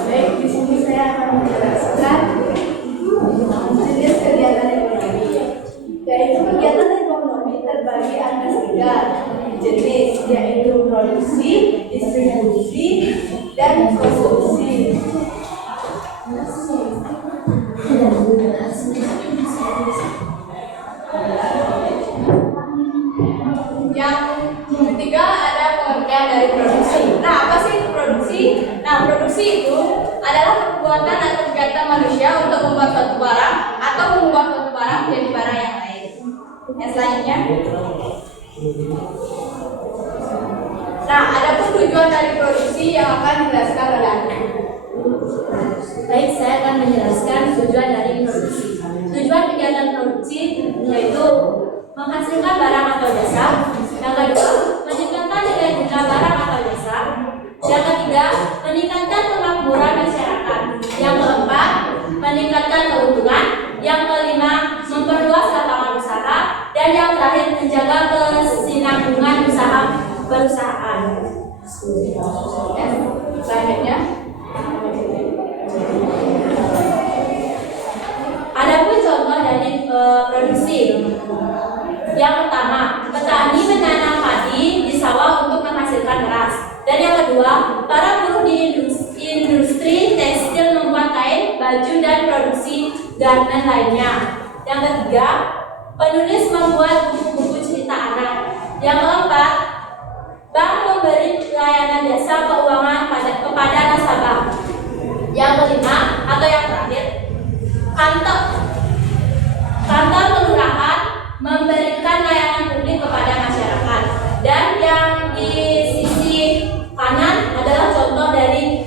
Baik, di sini saya akan menjelaskan jenis kegiatan ekonomi. Yaitu kegiatan ekonomi terbagi atas 3 jenis, yaitu produksi, distribusi, dan konsumsi. Yang ketiga ada pengertian dari produksi. Nah, apa sih itu produksi? Nah, produksi itu adalah perbuatan atau kegiatan manusia untuk membuat suatu barang atau mengubah suatu barang menjadi barang yang lain. Yang selanjutnya, nah, ada pun tujuan dari produksi yang akan dijelaskan oleh Anda. Baik, saya akan menjelaskan tujuan dari produksi. Tujuan kegiatan produksi yaitu menghasilkan barang atau jasa. Yang kedua, meningkatkan nilai guna barang atau jasa. Yang ketiga, meningkatkan kemakmuran masyarakat. Yang keempat, meningkatkan keuntungan. Yang kelima, memperluas lapangan usaha. Dan yang terakhir, menjaga kesinambungan usaha perusahaan. Selanjutnya, Adapun contoh dari produksi. Yang pertama, petani menanam padi di sawah untuk menghasilkan beras. Dan yang kedua, para buruh di industri tekstil membuat kain, baju, dan produksi garmen lainnya. Yang ketiga, penulis membuat buku-buku cerita anak. Yang keempat, bank memberi layanan jasa keuangan kepada nasabah. Yang kelima atau yang terakhir, kantor kelurahan memberikan layanan publik kepada masyarakat. Dan yang di sisi kanan adalah contoh dari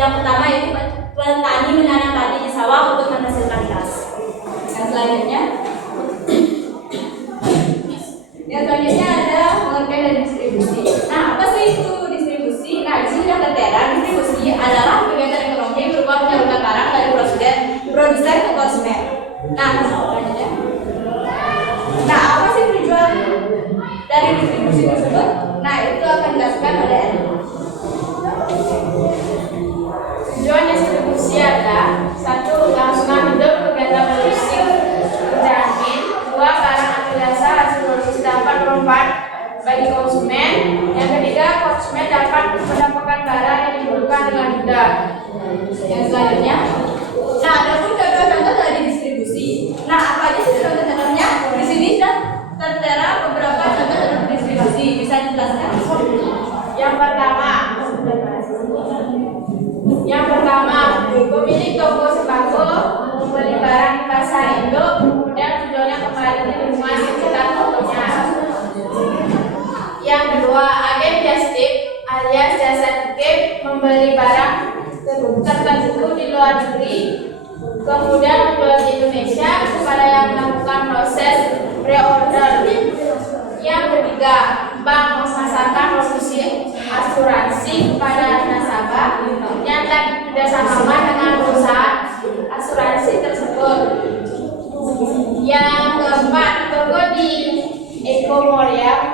yang pertama, yaitu petani menanam padi di sawah untuk menghasilkan beras. yang selanjutnya ada pengertian dari distribusi. Nah, apa sih itu distribusi? Nah, di sini sudah tertera, distribusi adalah kegiatan ekonomi yang berupa penyaluran barang dari produsen ke konsumen. Nah, selanjutnya. Nah, apa sih tujuan dari distribusi tersebut? Nah, itu akan dijelaskan oleh Eri. Tujuan distribusi adalah: 1. Kelangsungan hidup kegiatan produksi terjamin. 2. Barang atau jasa hasil produksi dapat bermanfaat bagi konsumen. Yang ketiga, konsumen dapat mendapatkan barang yang dibutuhkan dengan mudah. Yang selanjutnya, nah, ada pun contoh-contoh dari distribusi. Nah, apa aja sih contoh-contohnya? Di sini sudah tertera beberapa contoh-contoh distribusi. Bisa dijelaskan? Yang pertama, pemilik toko sembako membeli barang di pasar induk, kemudian menjualnya kembali di rumah sekitar tokonya. Yang kedua, agen justip alias jasa titip membeli barang tertentu di luar negeri, kemudian menjual di Indonesia kepada yang melakukan proses pre-order. Yang ketiga, bank memasarkan produksi asuransi kepada nasabah yang telah bekerjasama dengan perusahaan asuransi tersebut. Yang keempat, toko di Ekomoria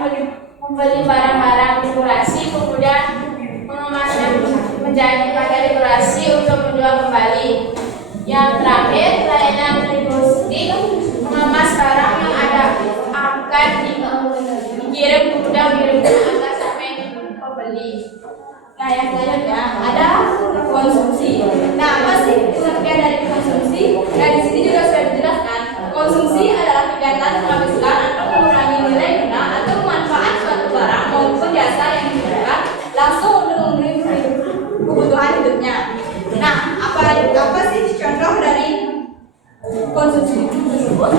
membeli barang-barang dekorasi kemudian mengemasnya menjadi pakai dekorasi untuk menjual kembali. Yang terakhir, layanan logistik mengemas barang yang akan dikirim kemudian mengirimkan sampai pembeli. Nah, yang selanjutnya ada konsumsi. Nah, apa sih pengertian dari konsumsi? Nah, di sini juga sudah dijelaskan. Konsumsi adalah kegiatan menghabiskan atau mengurangi nilai guna atau manfaat suatu barang maupun jasa yang digunakan langsung untuk kebutuhan hidupnya. Nah, apa sih contoh dari konsumsi tersebut?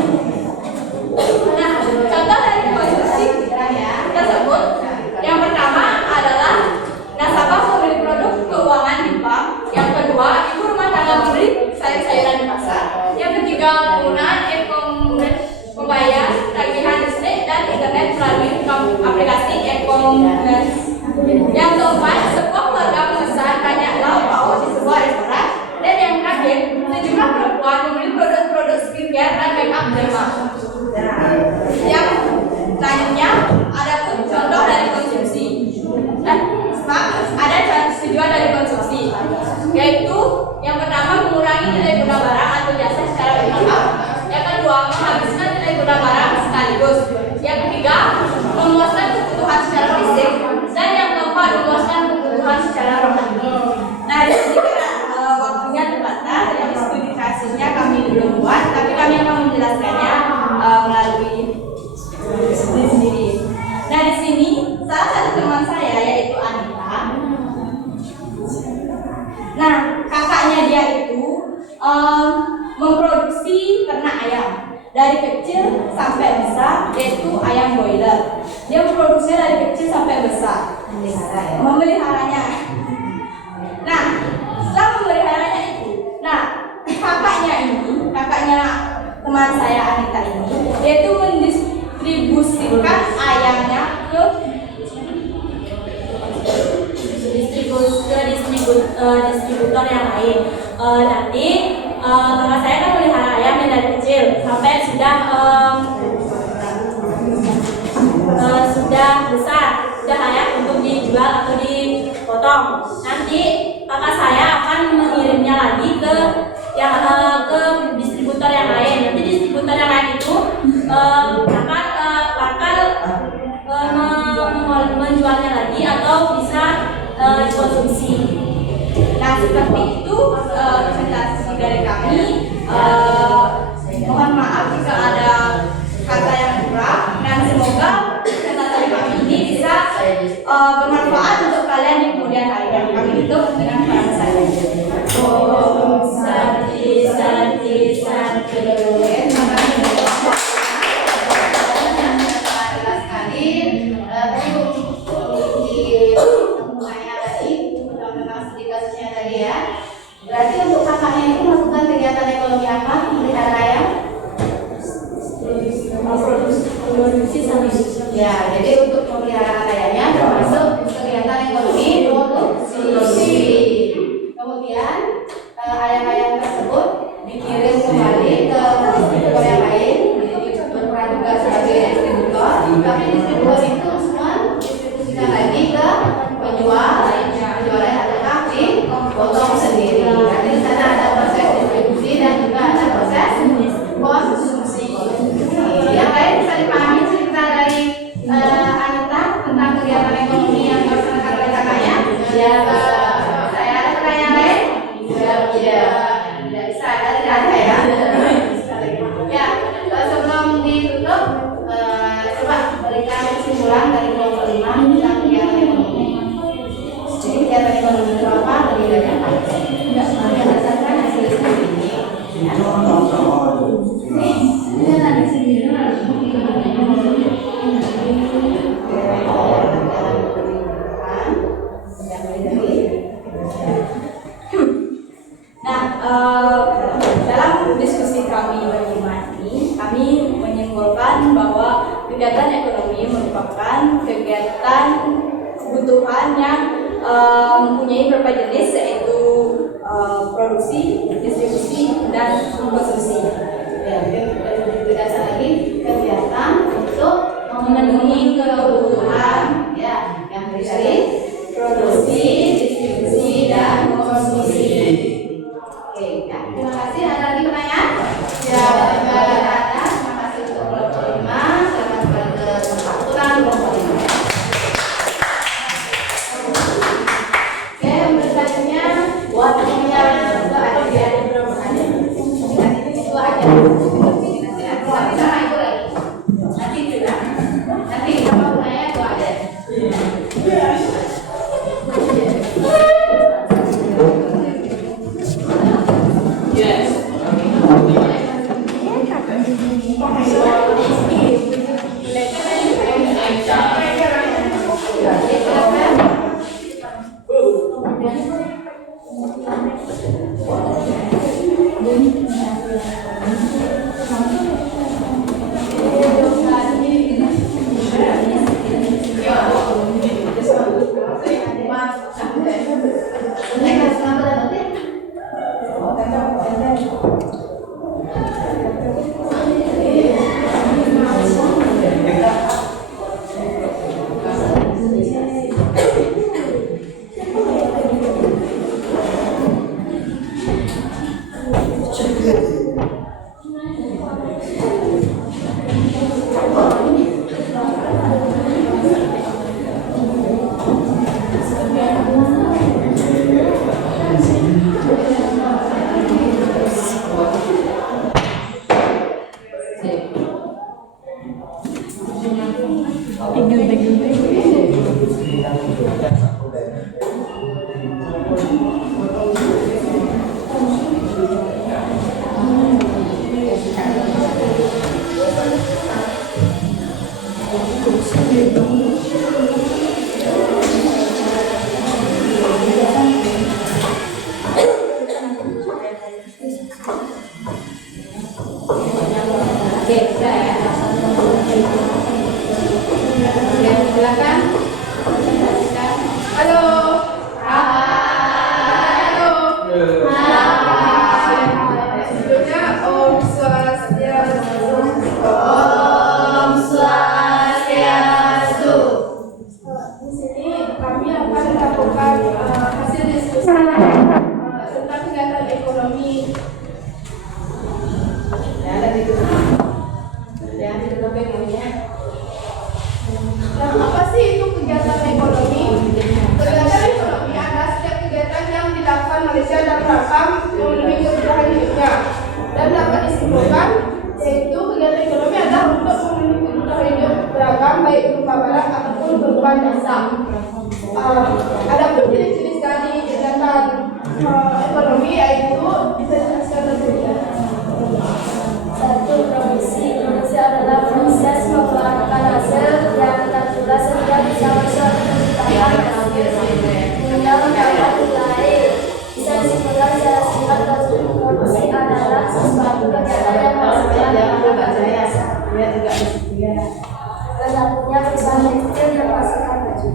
Nah, contoh dari konsumsi tersebut yang pertama adalah nasabah membeli produk keuangan di bank. Yang kedua, ibu rumah tangga membeli sayur-sayuran di pasar. Yang ketiga, penggunaan e-commerce membayar tagihan listrik dan internet melalui aplikasi e-commerce. Yang keempat, sebuah keluarga memesan banyak lauk pauk di sebuah restoran. Dan yang terakhir, sejumlah perempuan membeli produk-produk skincare dan make-up derma. Yang selanjutnya ada pun contoh dari konsumsi. Ada tujuan dari konsumsi, yaitu yang pertama mengurangi nilai guna barang atau jasa secara bertahap. Yang kedua, menghabiskan nilai guna barang sekaligus. Yang ketiga, memuaskan kebutuhan secara fisik. Dan yang keempat, memuaskan kebutuhan secara rohani. Nah, di sini waktunya terbatas, jadi studi kasusnya kami belum buat, tapi kami akan menjelaskannya melalui studi sendiri. Nah, di sini salah satu teman saya yaitu Anita. Nah, kakaknya dia itu memproduksi ternak ayam dari kecil sampai besar, yaitu ayam boiler. Dia memproduksi dari kecil sampai besar, memeliharanya. Nah, setelah memeliharanya itu, kakaknya teman saya Anita ini, yaitu mendistribusikan ayamnya ke distributor yang lain. Nanti kakak saya kan melihara ayam yang dari kecil sampai sudah besar, sudah layak untuk dijual atau dipotong. Nanti kakak saya akan mengirimnya lagi ke distributor yang lain. Nanti distributor yang lain itu bakal menjualnya lagi atau bisa dikonsumsi. Nah, seperti itu presentasi dari kami. Mohon maaf jika ada kata yang kurang, dan semoga presentasi kami ini bisa bermanfaat untuk kalian di kemudian hari. Dan kami tutup dengan kata saya. Om Santi Santi Santi. Berarti untuk kakaknya itu melakukan kegiatan ekonomi apa? Melihara ayam? Produksi sambil. Ya, jadi untuk memelihara ayamnya termasuk kegiatan ekonomi produksi. Kemudian ayam-ayam tersebut dikirim kembali ke distributor yang lain, berperan juga sebagai distributor. Tapi distributor itu semua distribusikan lagi ke penjual adalah dipotong sendiri. Nanti di sana ada proses distribusi dan juga ada proses konsumsi. Yang lain bisa dipahami cerita dari Anita tentang kegiatan ekonomi yang dilaksanakan oleh kakaknya? Ya, saya ada pertanyaan lain? Tidak bisa, ada tidak ada ya? Oke, bisa ya. Ya, silakan. Halo. Halo. Sebelumnya Om Swastiastu. Om Swastiastu. Di sini kami akan melakukan hasil diskusi tentang kegiatan ekonomi. Ya, dari itu. Ya, di ya. Nah, apa sih itu kegiatan ekonomi? Kegiatan ekonomi adalah setiap kegiatan yang dilakukan Malaysia dalam rangka memenuhi kebutuhan hidupnya. Dan dapat disimpulkan, yaitu kegiatan ekonomi adalah untuk memenuhi kebutuhan hidup beragam, baik berupa barang ataupun berupa jasa. Adapun jenis-jenis dari kegiatan ekonomi yaitu bisa dijelaskan lebih. Satu, produksi adalah proses mengeluarkan hasil yang tertulis sehingga bisa masuk ke penciptaan hasil hingga mendapat nilai. Bisa disimpulkan secara singkat produksi adalah sesuatu kegiatan yang menghasilkan hasil. Dan punya perusahaan tekstil yang menghasilkan baju.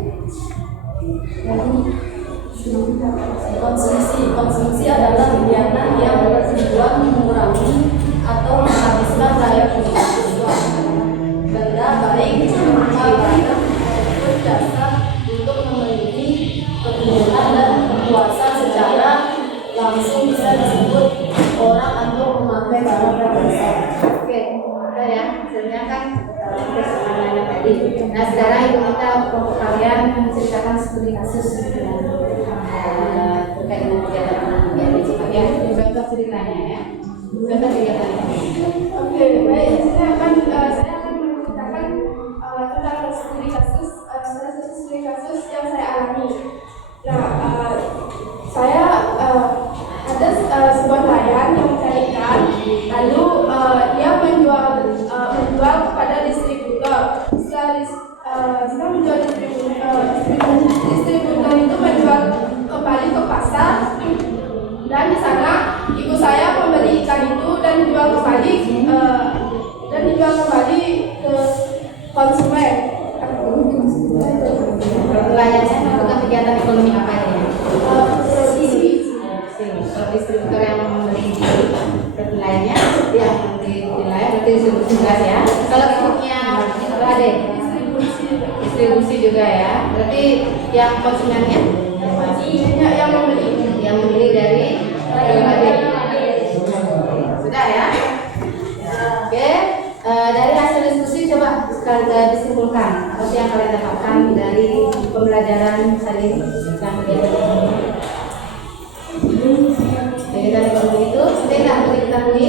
Konsumsi adalah kegiatan yang bertujuan mengurangi atau menghabiskan daya benda baik berupa barang maupun jasa untuk memenuhi kebutuhan dan kepuasan secara langsung bisa disebut orang atau memakai barang dan jasa. Oke, udah ya. Hasilnya kan kesempatan tadi. Nah, sekarang ibu minta untuk kalian menceritakan studi kasus terkait dengan kegiatan ekonomi yang cepat ya. Contoh ceritanya ya. Contoh kegiatannya. Oke, baik. Saya akan menceritakan tentang studi kasus, salah satu studi kasus yang saya alami. Nah, saya ada sebuah nelayan yang mencari ikan, lalu dia menjual kepada distributor. Jika menjual distributor itu menjual kembali ke pasar, dan di sana ibu saya membeli ikan itu dan dijual kembali ke konsumen. Nelayannya melakukan kegiatan ekonomi apa ya? Produksi. Kalau distributor yang membeli di nelayannya, yang membeli di nelayan berarti distribusi gas ya. Kalau bentuknya apa ada? Distribusi juga ya. Berarti yang konsumennya? Yang membeli dari sudah ya. Oke, dari hasil diskusi coba disimpulkan apa sih yang kalian dapatkan dari pembelajaran hari ini tentang kegiatan ekonomi. Kegiatan ekonomi itu tidak perlu diketahui.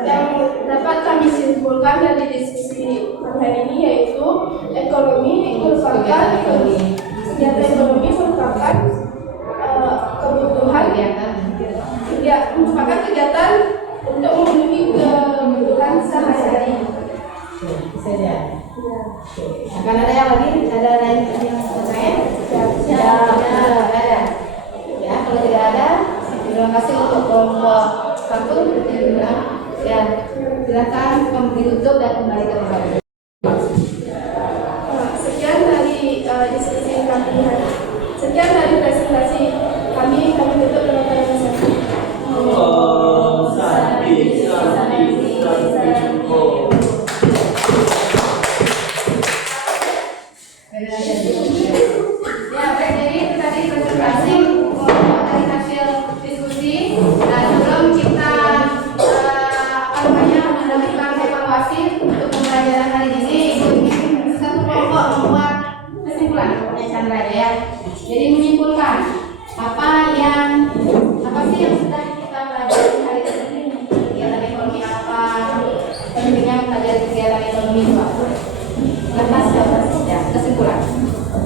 yang dapat kami simpulkan dari diskusi hari ini yaitu ekonomi merupakan kegiatan ekonomi merupakan kebutuhan merupakan kegiatan untuk memenuhi kebutuhan sehari-hari. Bisa ya. Nah, Chandra ya. Jadi menyimpulkan apa sih yang sudah kita pelajari hari ini, kegiatan ekonomi apa, pentingnya mempelajari kegiatan ekonomi itu apa. Lepas ya kesimpulan.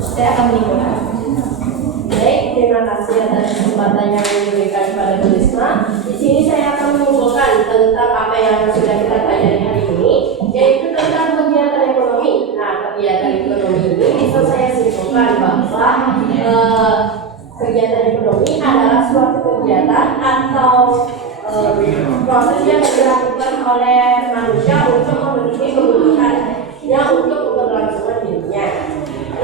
Saya akan menyimpulkan. Baik, terima kasih atas kesempatan yang diberikan kepada Bu Risma. Di sini saya akan mengumpulkan tentang apa yang sudah kita pelajari hari ini, yaitu tentang kegiatan ekonomi. Nah, kegiatan ekonomi ini bisa saya simpulkan bahwa kegiatan ekonomi adalah suatu kegiatan atau proses yang dilakukan oleh manusia untuk memenuhi kebutuhannya untuk keberlangsungan hidupnya.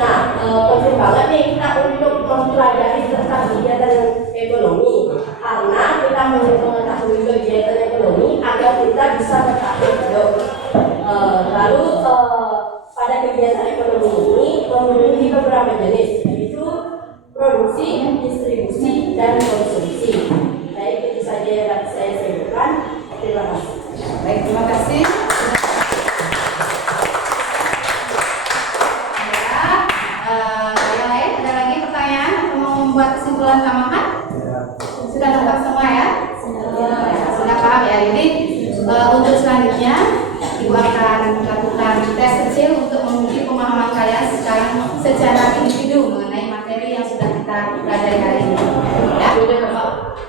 Nah, penting banget nih kita untuk mempelajari tentang kegiatan ekonomi, karena kita mengetahui kegiatan ekonomi agar kita bisa bertahan hidup. Lalu pada kegiatan ekonomi ini memiliki beberapa jenis, yaitu produksi, distribusi, dan konsumsi. Baik, itu saja yang dapat saya sampaikan. Terima kasih. Baik, terima kasih. Yang lain ada lagi pertanyaan atau mau membuat kesimpulan tambahan? Sudah lengkap semua ya? Sudah paham ya? Jadi untuk selanjutnya Ibu akan melakukan tes kecil untuk menguji pemahaman kalian secara individu mengenai materi yang sudah kita pelajari hari ini. Ya,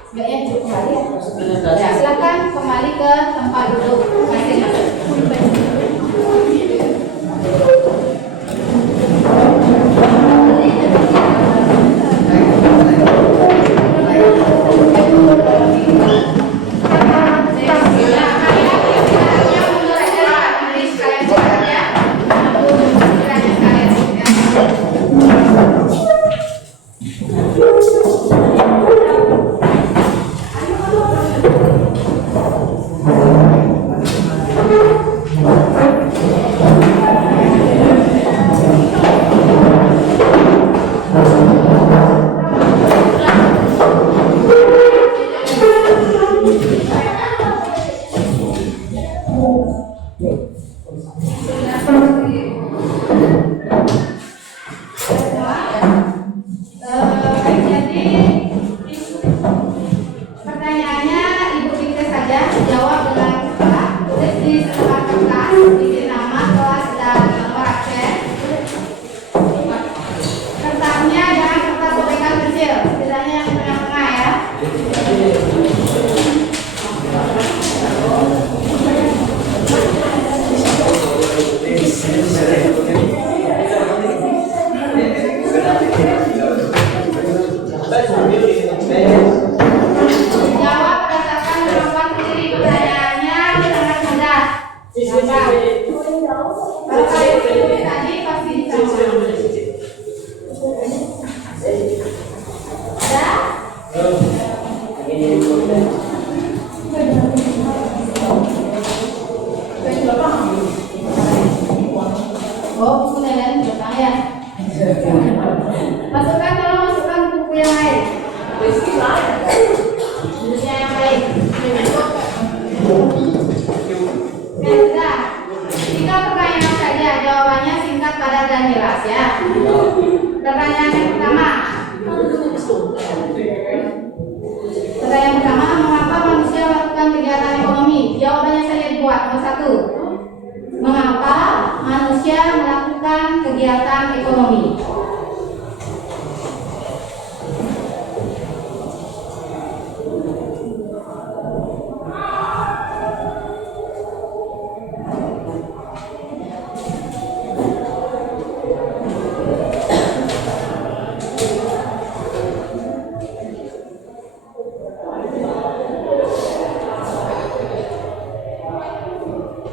sebaiknya duduk kembali ya. Ya, silakan kembali ke tempat duduk masing-masing.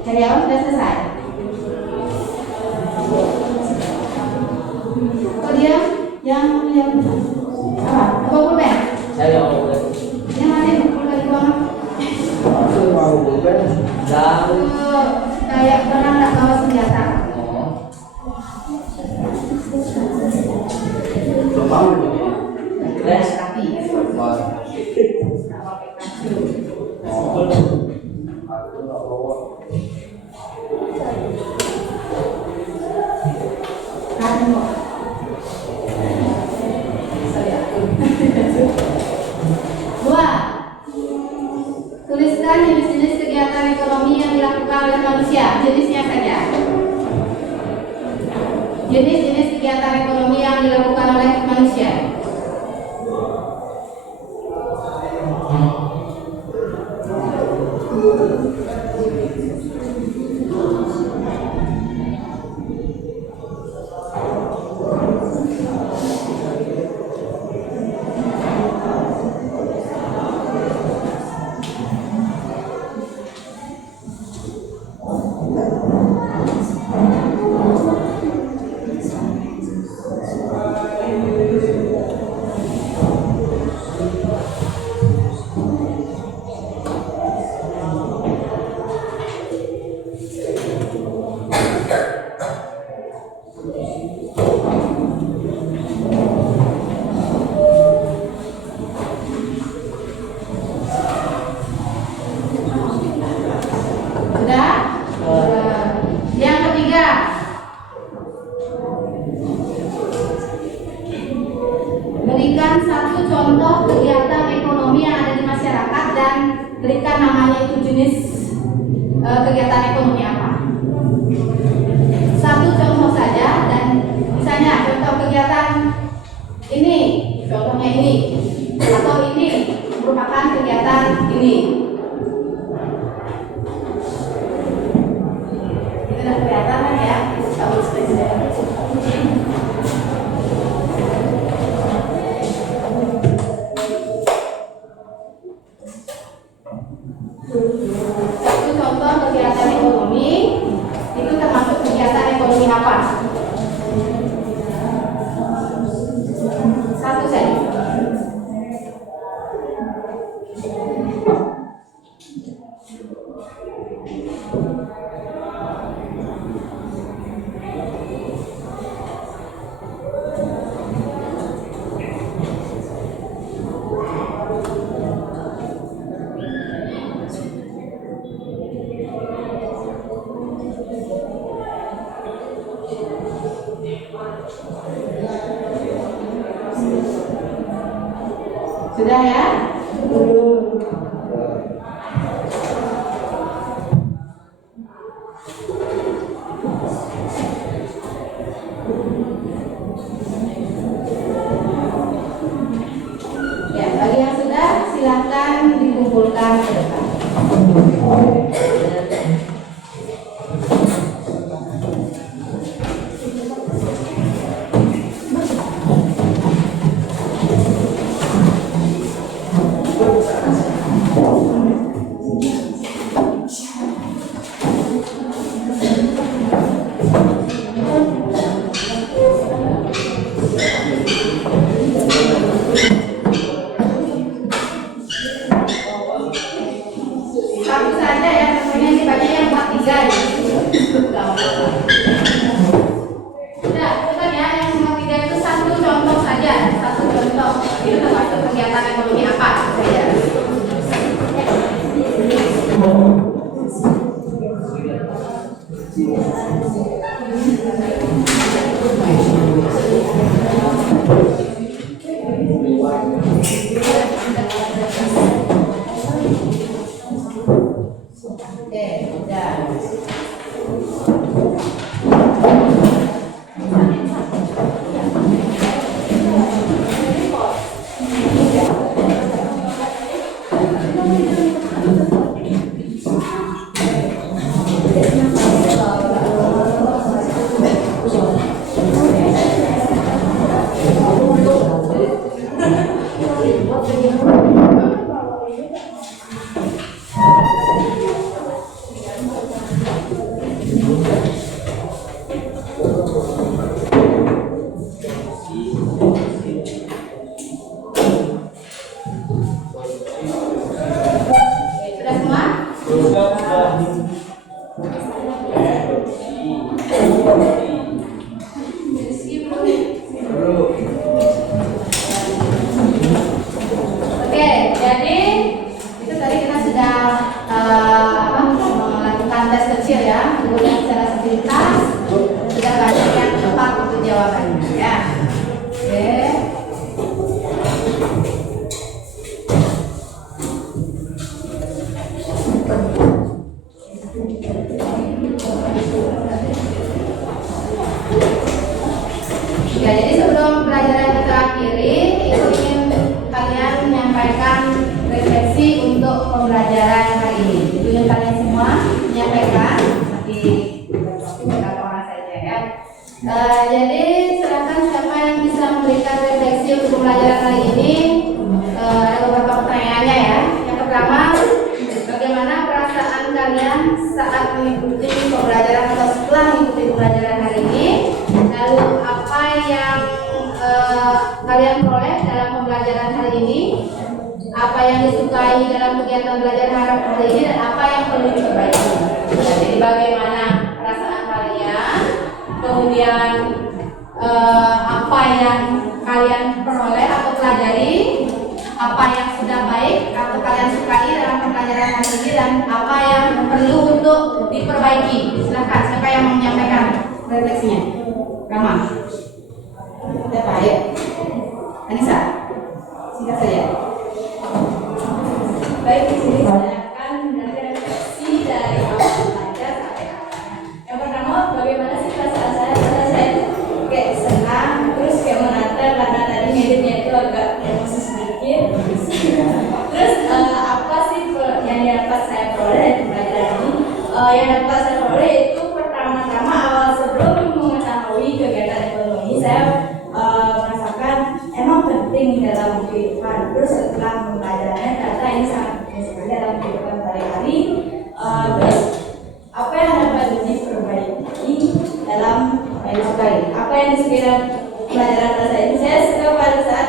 Karyawan sudah selesai. Oh dia yang apa? Apa pulpen? Saya mau Yang mana yang pulpen lagi bang? aku mau bukan dan Kayak pernah nggak bawa senjata? mau keras Tapi berikan satu contoh kegiatan ekonomi yang ada di masyarakat dan berikan namanya itu jenis kegiatan ekonomi apa. Satu contoh saja, dan misalnya contoh kegiatan ini, contohnya ini, atau ini merupakan kegiatan ini. Ini sudah kelihatan kan ya? Tahu spesial. Satu contoh kegiatan ekonomi itu termasuk kegiatan ekonomi apa? Satu saja. Sudah ya? Ya, bagi yang sudah silakan dikumpulkan ke depan. Satu saja ya, semuanya ini banyak yang 43 ya. Sudah, bukan ya, yang 43 itu satu contoh saja, satu contoh. Itu termasuk kegiatan ekonomi apa saja. Oke, sudah. Sudah semua? Oke, jadi itu tadi kita sudah melakukan tes kecil ya, kemudian secara sepintas sudah banyak yang tepat untuk jawabannya ya. Oke. Ya, jadi sebelum pelajaran kita akhiri, itu ingin kalian menyampaikan refleksi untuk pembelajaran hari ini. Ingin kalian semua menyampaikan di beberapa orang saja ya. Jadi silakan siapa yang bisa memberikan refleksi untuk pembelajaran hari ini. Ada beberapa pertanyaannya ya. Yang pertama, bagaimana perasaan kalian saat mengikuti pembelajaran atau setelah mengikuti pembelajaran hari ini? Lalu apa yang kalian peroleh dalam pembelajaran hari ini? Apa yang disukai dalam kegiatan belajar hari ini dan apa yang perlu diperbaiki? Jadi bagaimana perasaan kalian? Kemudian apa yang kalian peroleh atau pelajari? Apa yang sudah baik atau kalian sukai dalam pembelajaran hari ini dan apa yang perlu untuk diperbaiki? Silakan, siapa yang mau menyampaikan refleksinya? Rama, siapa ya? Anissa. penting dalam kehidupan. Terus setelah pembelajarannya ternyata ini sangat penting sekali dalam kehidupan sehari-hari. Terus apa yang dapat diperbaiki dalam apa yang disukai dalam pelajaran bahasa ini? Saya suka pada saat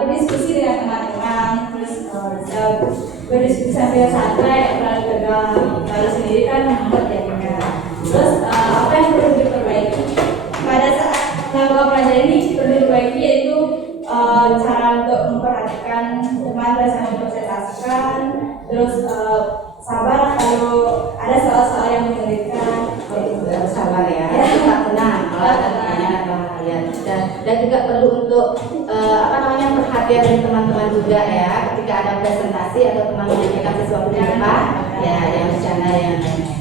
berdiskusi dengan teman-teman, terus bisa berdiskusi sambil santai, lalu tegang, lalu sendiri kan membuat jadinya. Terus apa yang perlu diperbaiki pada saat melakukan pelajaran ini perlu diperbaiki yaitu cara untuk memperhatikan teman bersama mempresentasikan, terus sabar kalau ada soal-soal yang menyulitkan. Harus sabar ya, tetap tenang kalau ada pertanyaan bahaya. Dan juga perlu untuk perhatian dari teman-teman juga ya, ketika ada presentasi atau teman menyampaikan sesuatu di depan, ya yang bercanda yang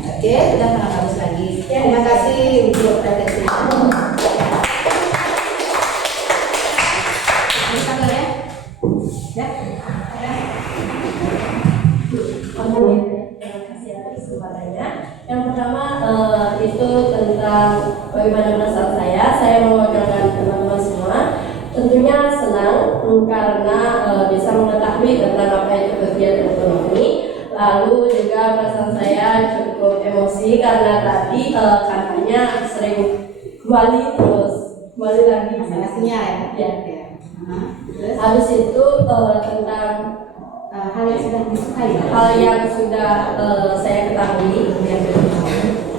oke, sudah sangat bagus lagi. Terima kasih untuk presentasi. Terima kasih atas kesempatannya. Yang pertama itu tentang bagaimana perasaan saya mewakilkan teman-teman semua. Tentunya senang karena bisa mengetahui tentang apa itu kegiatan ekonomi. Lalu juga perasaan saya cukup emosi karena tadi katanya sering kembali lagi Masalahnya ya. ya. Habis itu tentang Hal yang sudah disukai. hal yang sudah saya ketahui,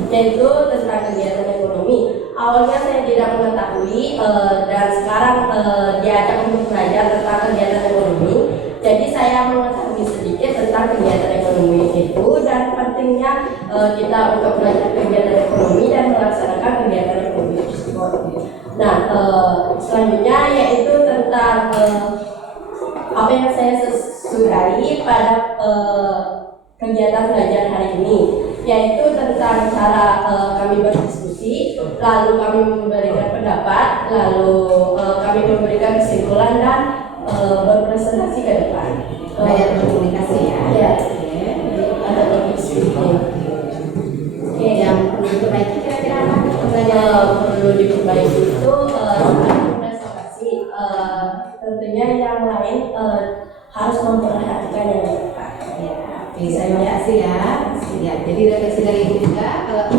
yaitu tentang kegiatan ekonomi. Awalnya saya tidak mengetahui dan sekarang diajak untuk belajar tentang kegiatan ekonomi. Jadi saya mengetahui sedikit tentang kegiatan ekonomi itu dan pentingnya kita untuk belajar kegiatan ekonomi dan melaksanakan kegiatan ekonomi tersebut. Nah, selanjutnya yaitu tentang apa yang saya sukai pada kegiatan belajar hari ini, yaitu tentang cara kami berdiskusi, lalu kami memberikan pendapat, lalu kami memberikan kesimpulan dan berpresentasi ke depan. Belajar berkomunikasi ya. Ya. Ada berdiskusi. Oke, yang perlu diperbaiki kira-kira apa? Perlu diperbaiki itu presentasi. Tentunya yang lain harus memperhatikan yang depan. Ya, terima kasih ya. Ya, jadi refleksi dari Ibu juga, ada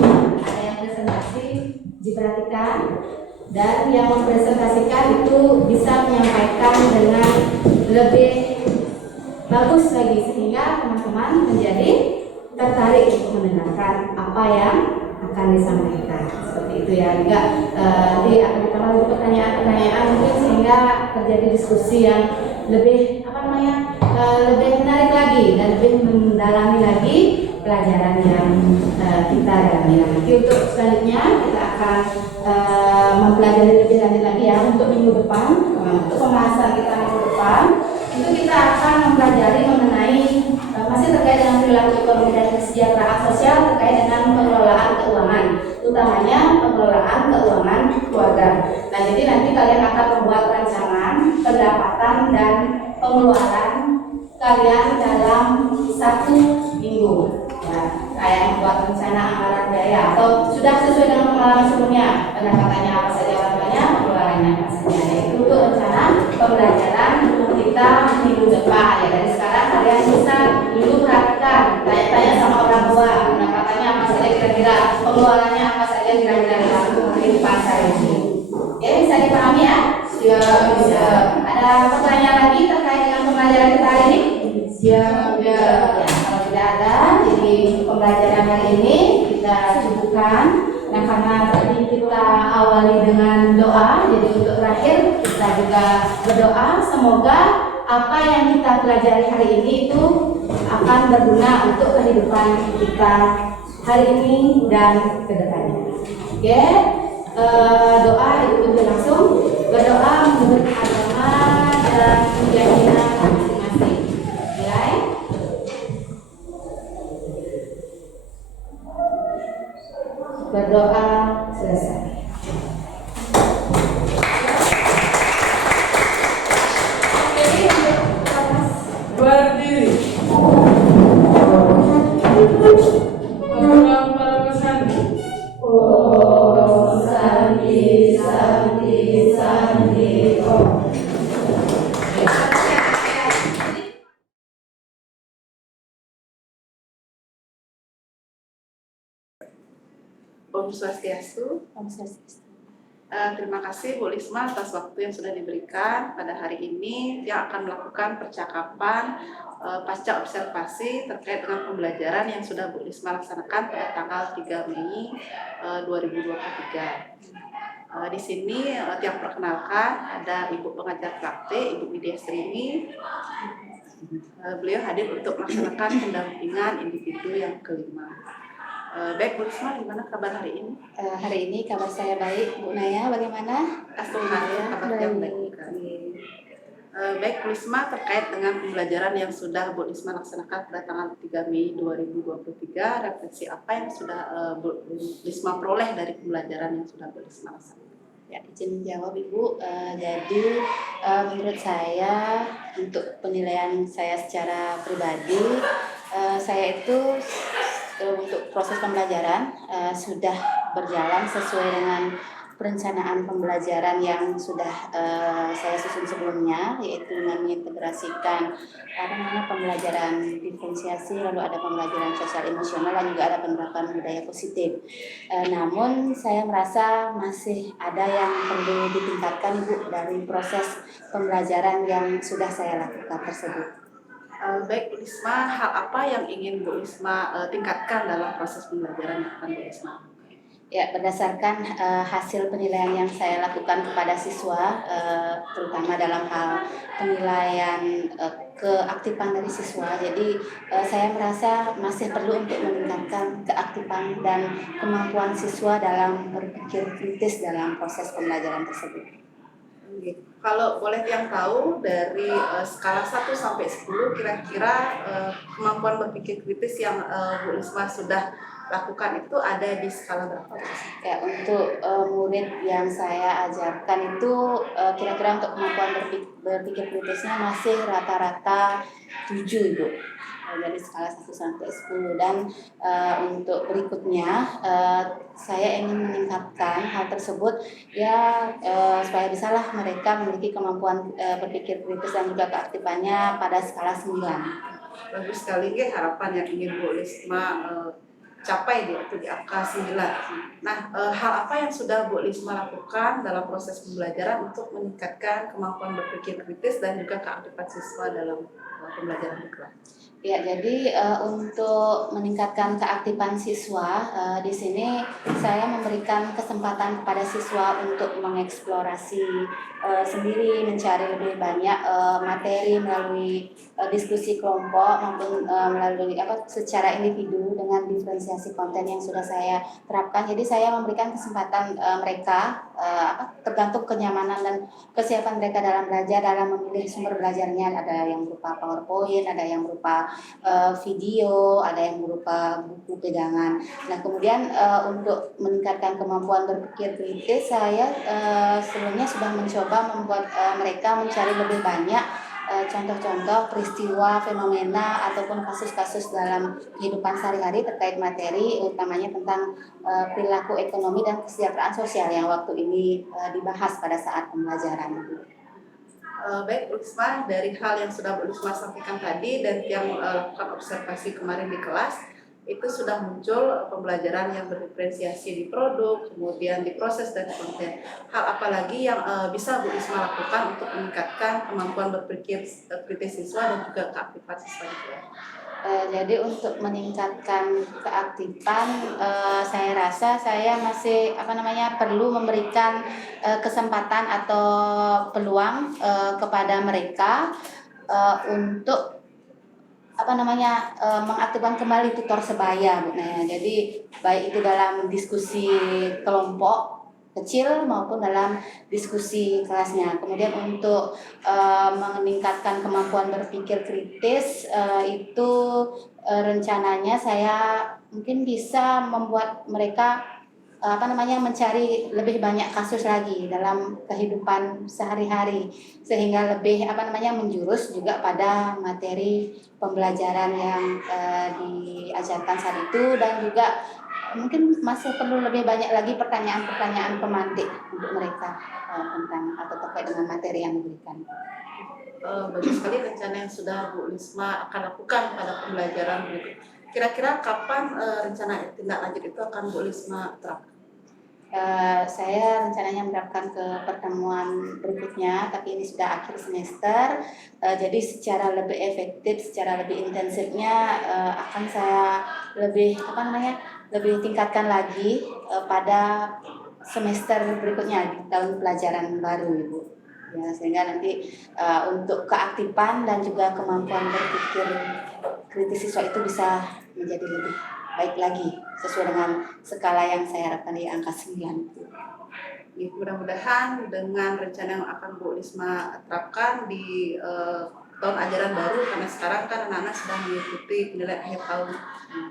yang presentasi diperhatikan dan yang mempresentasikan itu bisa menyampaikan dengan lebih bagus lagi sehingga teman-teman menjadi tertarik untuk mendengarkan apa yang akan disampaikan. Seperti itu ya. Juga nanti akan ditambah pertanyaan-pertanyaan mungkin sehingga terjadi diskusi yang lebih lebih menarik lagi dan lebih mendalami lagi pelajaran yang kita dalami. Nanti untuk selanjutnya kita akan mempelajari lebih lanjut lagi ya untuk minggu depan, untuk pembahasan kita minggu depan itu kita akan mempelajari mengenai masih terkait dengan perilaku ekonomi dan kesejahteraan sosial terkait dengan pengelolaan keuangan, utamanya pengelolaan keuangan keluarga. Nah, jadi nanti kalian akan membuat rancangan pendapatan dan pengeluaran kalian dalam 1 minggu. Ya, kayak membuat rencana anggaran biaya atau sudah sesuai dengan pengalaman sebelumnya, pendapatannya apa saja, orangnya, pengeluarannya apa saja. Itu untuk rencana pembelajaran kita minggu depan. Ya, dari sekarang kalian bisa dulu perhatikan, tanya-tanya sama orang tua, pendapatannya apa saja kira-kira, pengeluarannya apa saja kira-kira dalam kehidupan sehari-hari. Oke, bisa dipahami ya? Bisa. Ada pertanyaan lagi terkait dengan pembelajaran kita hari ini? Ya, kalau tidak ada, jadi pembelajaran hari ini kita cukupkan. Nah, karena tadi kita awali dengan doa, jadi untuk terakhir kita juga berdoa semoga apa yang kita pelajari hari ini itu akan berguna untuk kehidupan kita hari ini dan kedepannya. Oke, doa itu langsung berdoa menurut agama dan keyakinan masing-masing. Mulai. Berdoa selesai. Berdiri. Orang para sandi. Om Santi Santi Santi Om. Om Swastiastu. Om Swastiastu. Terima kasih Bu Lisma atas waktu yang sudah diberikan pada hari ini yang akan melakukan percakapan pasca observasi terkait dengan pembelajaran yang sudah Bu Lisma laksanakan pada tanggal 3 Mei 2023. Di sini yang perkenalkan ada Ibu Pengajar praktik, Ibu Widya Strini. Beliau hadir untuk melaksanakan pendampingan individu yang kelima. Baik Bu Risma, gimana kabar hari ini? Hari ini kabar saya baik. Bu Naya, bagaimana? Alhamdulillah, kabar yang baik. Baik Bu Risma, terkait dengan pembelajaran yang sudah Bu Risma laksanakan pada tanggal 3 Mei 2023, refleksi apa yang sudah Bu Risma peroleh dari pembelajaran yang sudah Bu Risma laksanakan? Ya, izin menjawab Ibu. Jadi menurut saya untuk penilaian saya secara pribadi, saya itu untuk proses pembelajaran sudah berjalan sesuai dengan perencanaan pembelajaran yang sudah saya susun sebelumnya, yaitu dengan mengintegrasikan pembelajaran diferensiasi, lalu ada pembelajaran sosial emosional, dan juga ada penerapan budaya positif. Namun saya merasa masih ada yang perlu ditingkatkan Ibu dari proses pembelajaran yang sudah saya lakukan tersebut. Baik Bu Risma, hal apa yang ingin Bu Risma tingkatkan dalam proses pembelajaran yang akan Bu Risma? Ya, berdasarkan hasil penilaian yang saya lakukan kepada siswa, terutama dalam hal penilaian keaktifan dari siswa. Jadi saya merasa masih perlu untuk meningkatkan keaktifan dan kemampuan siswa dalam berpikir kritis dalam proses pembelajaran tersebut. Kalau boleh yang tahu dari skala 1 sampai 10 kira-kira kemampuan berpikir kritis yang Bu Risma sudah lakukan itu ada di skala berapa? Ya, untuk murid yang saya ajarkan itu kira-kira untuk kemampuan berpikir kritisnya masih rata-rata 7 Ibu. Dari skala 1 sampai 10, dan untuk berikutnya saya ingin meningkatkan hal tersebut ya supaya bisalah mereka memiliki kemampuan berpikir kritis dan juga keaktifannya pada skala 9. Bagus sekali harapan yang ingin Bu Risma capai di angka 9. Nah, hal apa yang sudah Bu Risma lakukan dalam proses pembelajaran untuk meningkatkan kemampuan berpikir kritis dan juga keaktifan siswa dalam pembelajaran di kelas? Ya, jadi untuk meningkatkan keaktifan siswa, di sini saya memberikan kesempatan kepada siswa untuk mengeksplorasi sendiri, mencari lebih banyak materi melalui diskusi kelompok maupun melalui secara individu dengan diferensiasi konten yang sudah saya terapkan. Jadi saya memberikan kesempatan mereka tergantung kenyamanan dan kesiapan mereka dalam belajar, dalam memilih sumber belajarnya. Ada yang berupa PowerPoint, ada yang berupa video, ada yang berupa buku pegangan. Nah, kemudian untuk meningkatkan kemampuan berpikir kritis, saya sebelumnya sudah mencoba membuat mereka mencari lebih banyak contoh-contoh peristiwa, fenomena ataupun kasus-kasus dalam kehidupan sehari-hari terkait materi, utamanya tentang perilaku ekonomi dan kesejahteraan sosial yang waktu ini dibahas pada saat pembelajaran. Baik Bu Risma, dari hal yang sudah Bu Risma sampaikan tadi dan yang lakukan observasi kemarin di kelas, itu sudah muncul pembelajaran yang berdiferensiasi di produk, kemudian di proses dan konten. Hal apa lagi yang bisa Bu Risma lakukan untuk meningkatkan kemampuan berpikir kritis siswa dan juga keaktifan siswa di kelas? Jadi untuk meningkatkan keaktifan, saya rasa saya masih perlu memberikan kesempatan atau peluang kepada mereka untuk mengaktifkan kembali tutor sebaya, Bu Naya. Jadi baik itu dalam diskusi kelompok kecil maupun dalam diskusi kelasnya. Kemudian untuk meningkatkan kemampuan berpikir kritis itu rencananya saya mungkin bisa membuat mereka mencari lebih banyak kasus lagi dalam kehidupan sehari-hari, sehingga lebih menjurus juga pada materi pembelajaran yang diajarkan saat itu, dan juga mungkin masih perlu lebih banyak lagi pertanyaan-pertanyaan pemantik untuk mereka tentang atau terkait dengan materi yang diberikan. Bagus sekali rencana yang sudah Bu Risma akan lakukan pada pembelajaran berikut. Kira-kira kapan rencana tindak lanjut itu akan Bu Risma terapkan? Saya rencananya menerapkan ke pertemuan berikutnya, tapi ini sudah akhir semester. Jadi secara lebih efektif, secara lebih intensifnya akan saya lebih lebih tingkatkan lagi pada semester berikutnya di tahun pelajaran baru, Ibu. Ya, sehingga nanti untuk keaktifan dan juga kemampuan berpikir kritis siswa itu bisa menjadi lebih baik lagi sesuai dengan skala yang saya harapkan di angka 9 itu. Ya, mudah-mudahan dengan rencana yang akan Bu Lisma terapkan di tahun ajaran baru, karena sekarang kan anak-anak sedang mengikuti penilaian akhir tahun.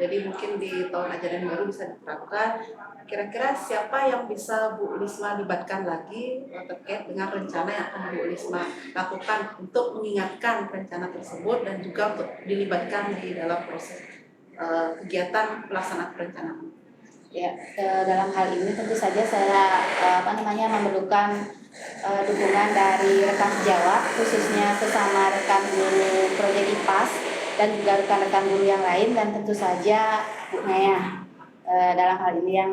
Jadi mungkin di tahun ajaran baru bisa diterapkan. Kira-kira siapa yang bisa Bu Lisma libatkan lagi terkait dengan rencana yang akan Bu Lisma lakukan untuk mengingatkan rencana tersebut dan juga untuk dilibatkan di dalam proses kegiatan pelaksanaan perencanaan. Ya, dalam hal ini tentu saja saya memerlukan dukungan dari rekan sejawat, khususnya sesama rekan guru proyek IPAS dan juga rekan-rekan guru yang lain, dan tentu saja Bu Naya dalam hal ini yang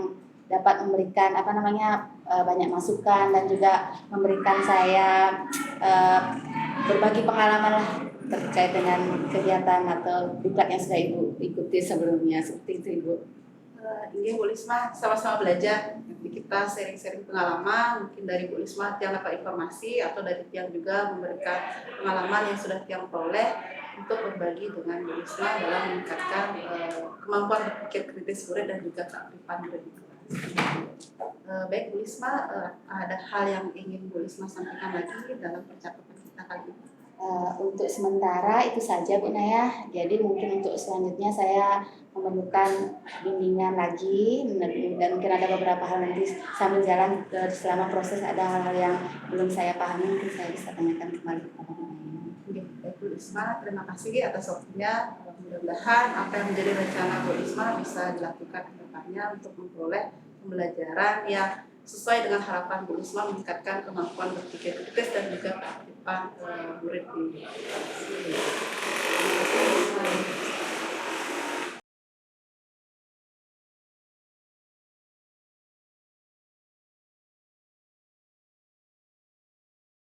dapat memberikan banyak masukan dan juga memberikan saya berbagi pengalaman lah terkait dengan kegiatan atau diklat yang sudah Ibu ikuti sebelumnya, seperti itu Ibu. Ini Bu Lisma sama-sama belajar. Nanti kita sharing-sharing pengalaman, mungkin dari Bu Lisma yang dapat informasi atau dari Tiang juga memberikan pengalaman yang sudah Tiang peroleh untuk berbagi dengan Bu Lisma dalam meningkatkan kemampuan berpikir kritis murid dan juga keaktifan murid. Baik Bu Lisma, ada hal yang ingin Bu Lisma sampaikan lagi dalam percakapan kita kali ini? Untuk sementara itu saja Bu Naya. Jadi mungkin untuk selanjutnya saya memerlukan bimbingan lagi, dan mungkin ada beberapa hal nanti sambil jalan selama proses ada hal-hal yang belum saya pahami, mungkin saya bisa tanyakan kembali kepada Bu Naya. Baik Bu Lisma, terima kasih atas waktunya. Mudah-mudahan apa yang menjadi rencana Bu Lisma bisa dilakukan ke depannya untuk memperoleh pembelajaran yang sesuai dengan harapan Bu Lisma, meningkatkan kemampuan berpikir kritis dan juga keaktifan murid di. Terima kasih Bu Lisma.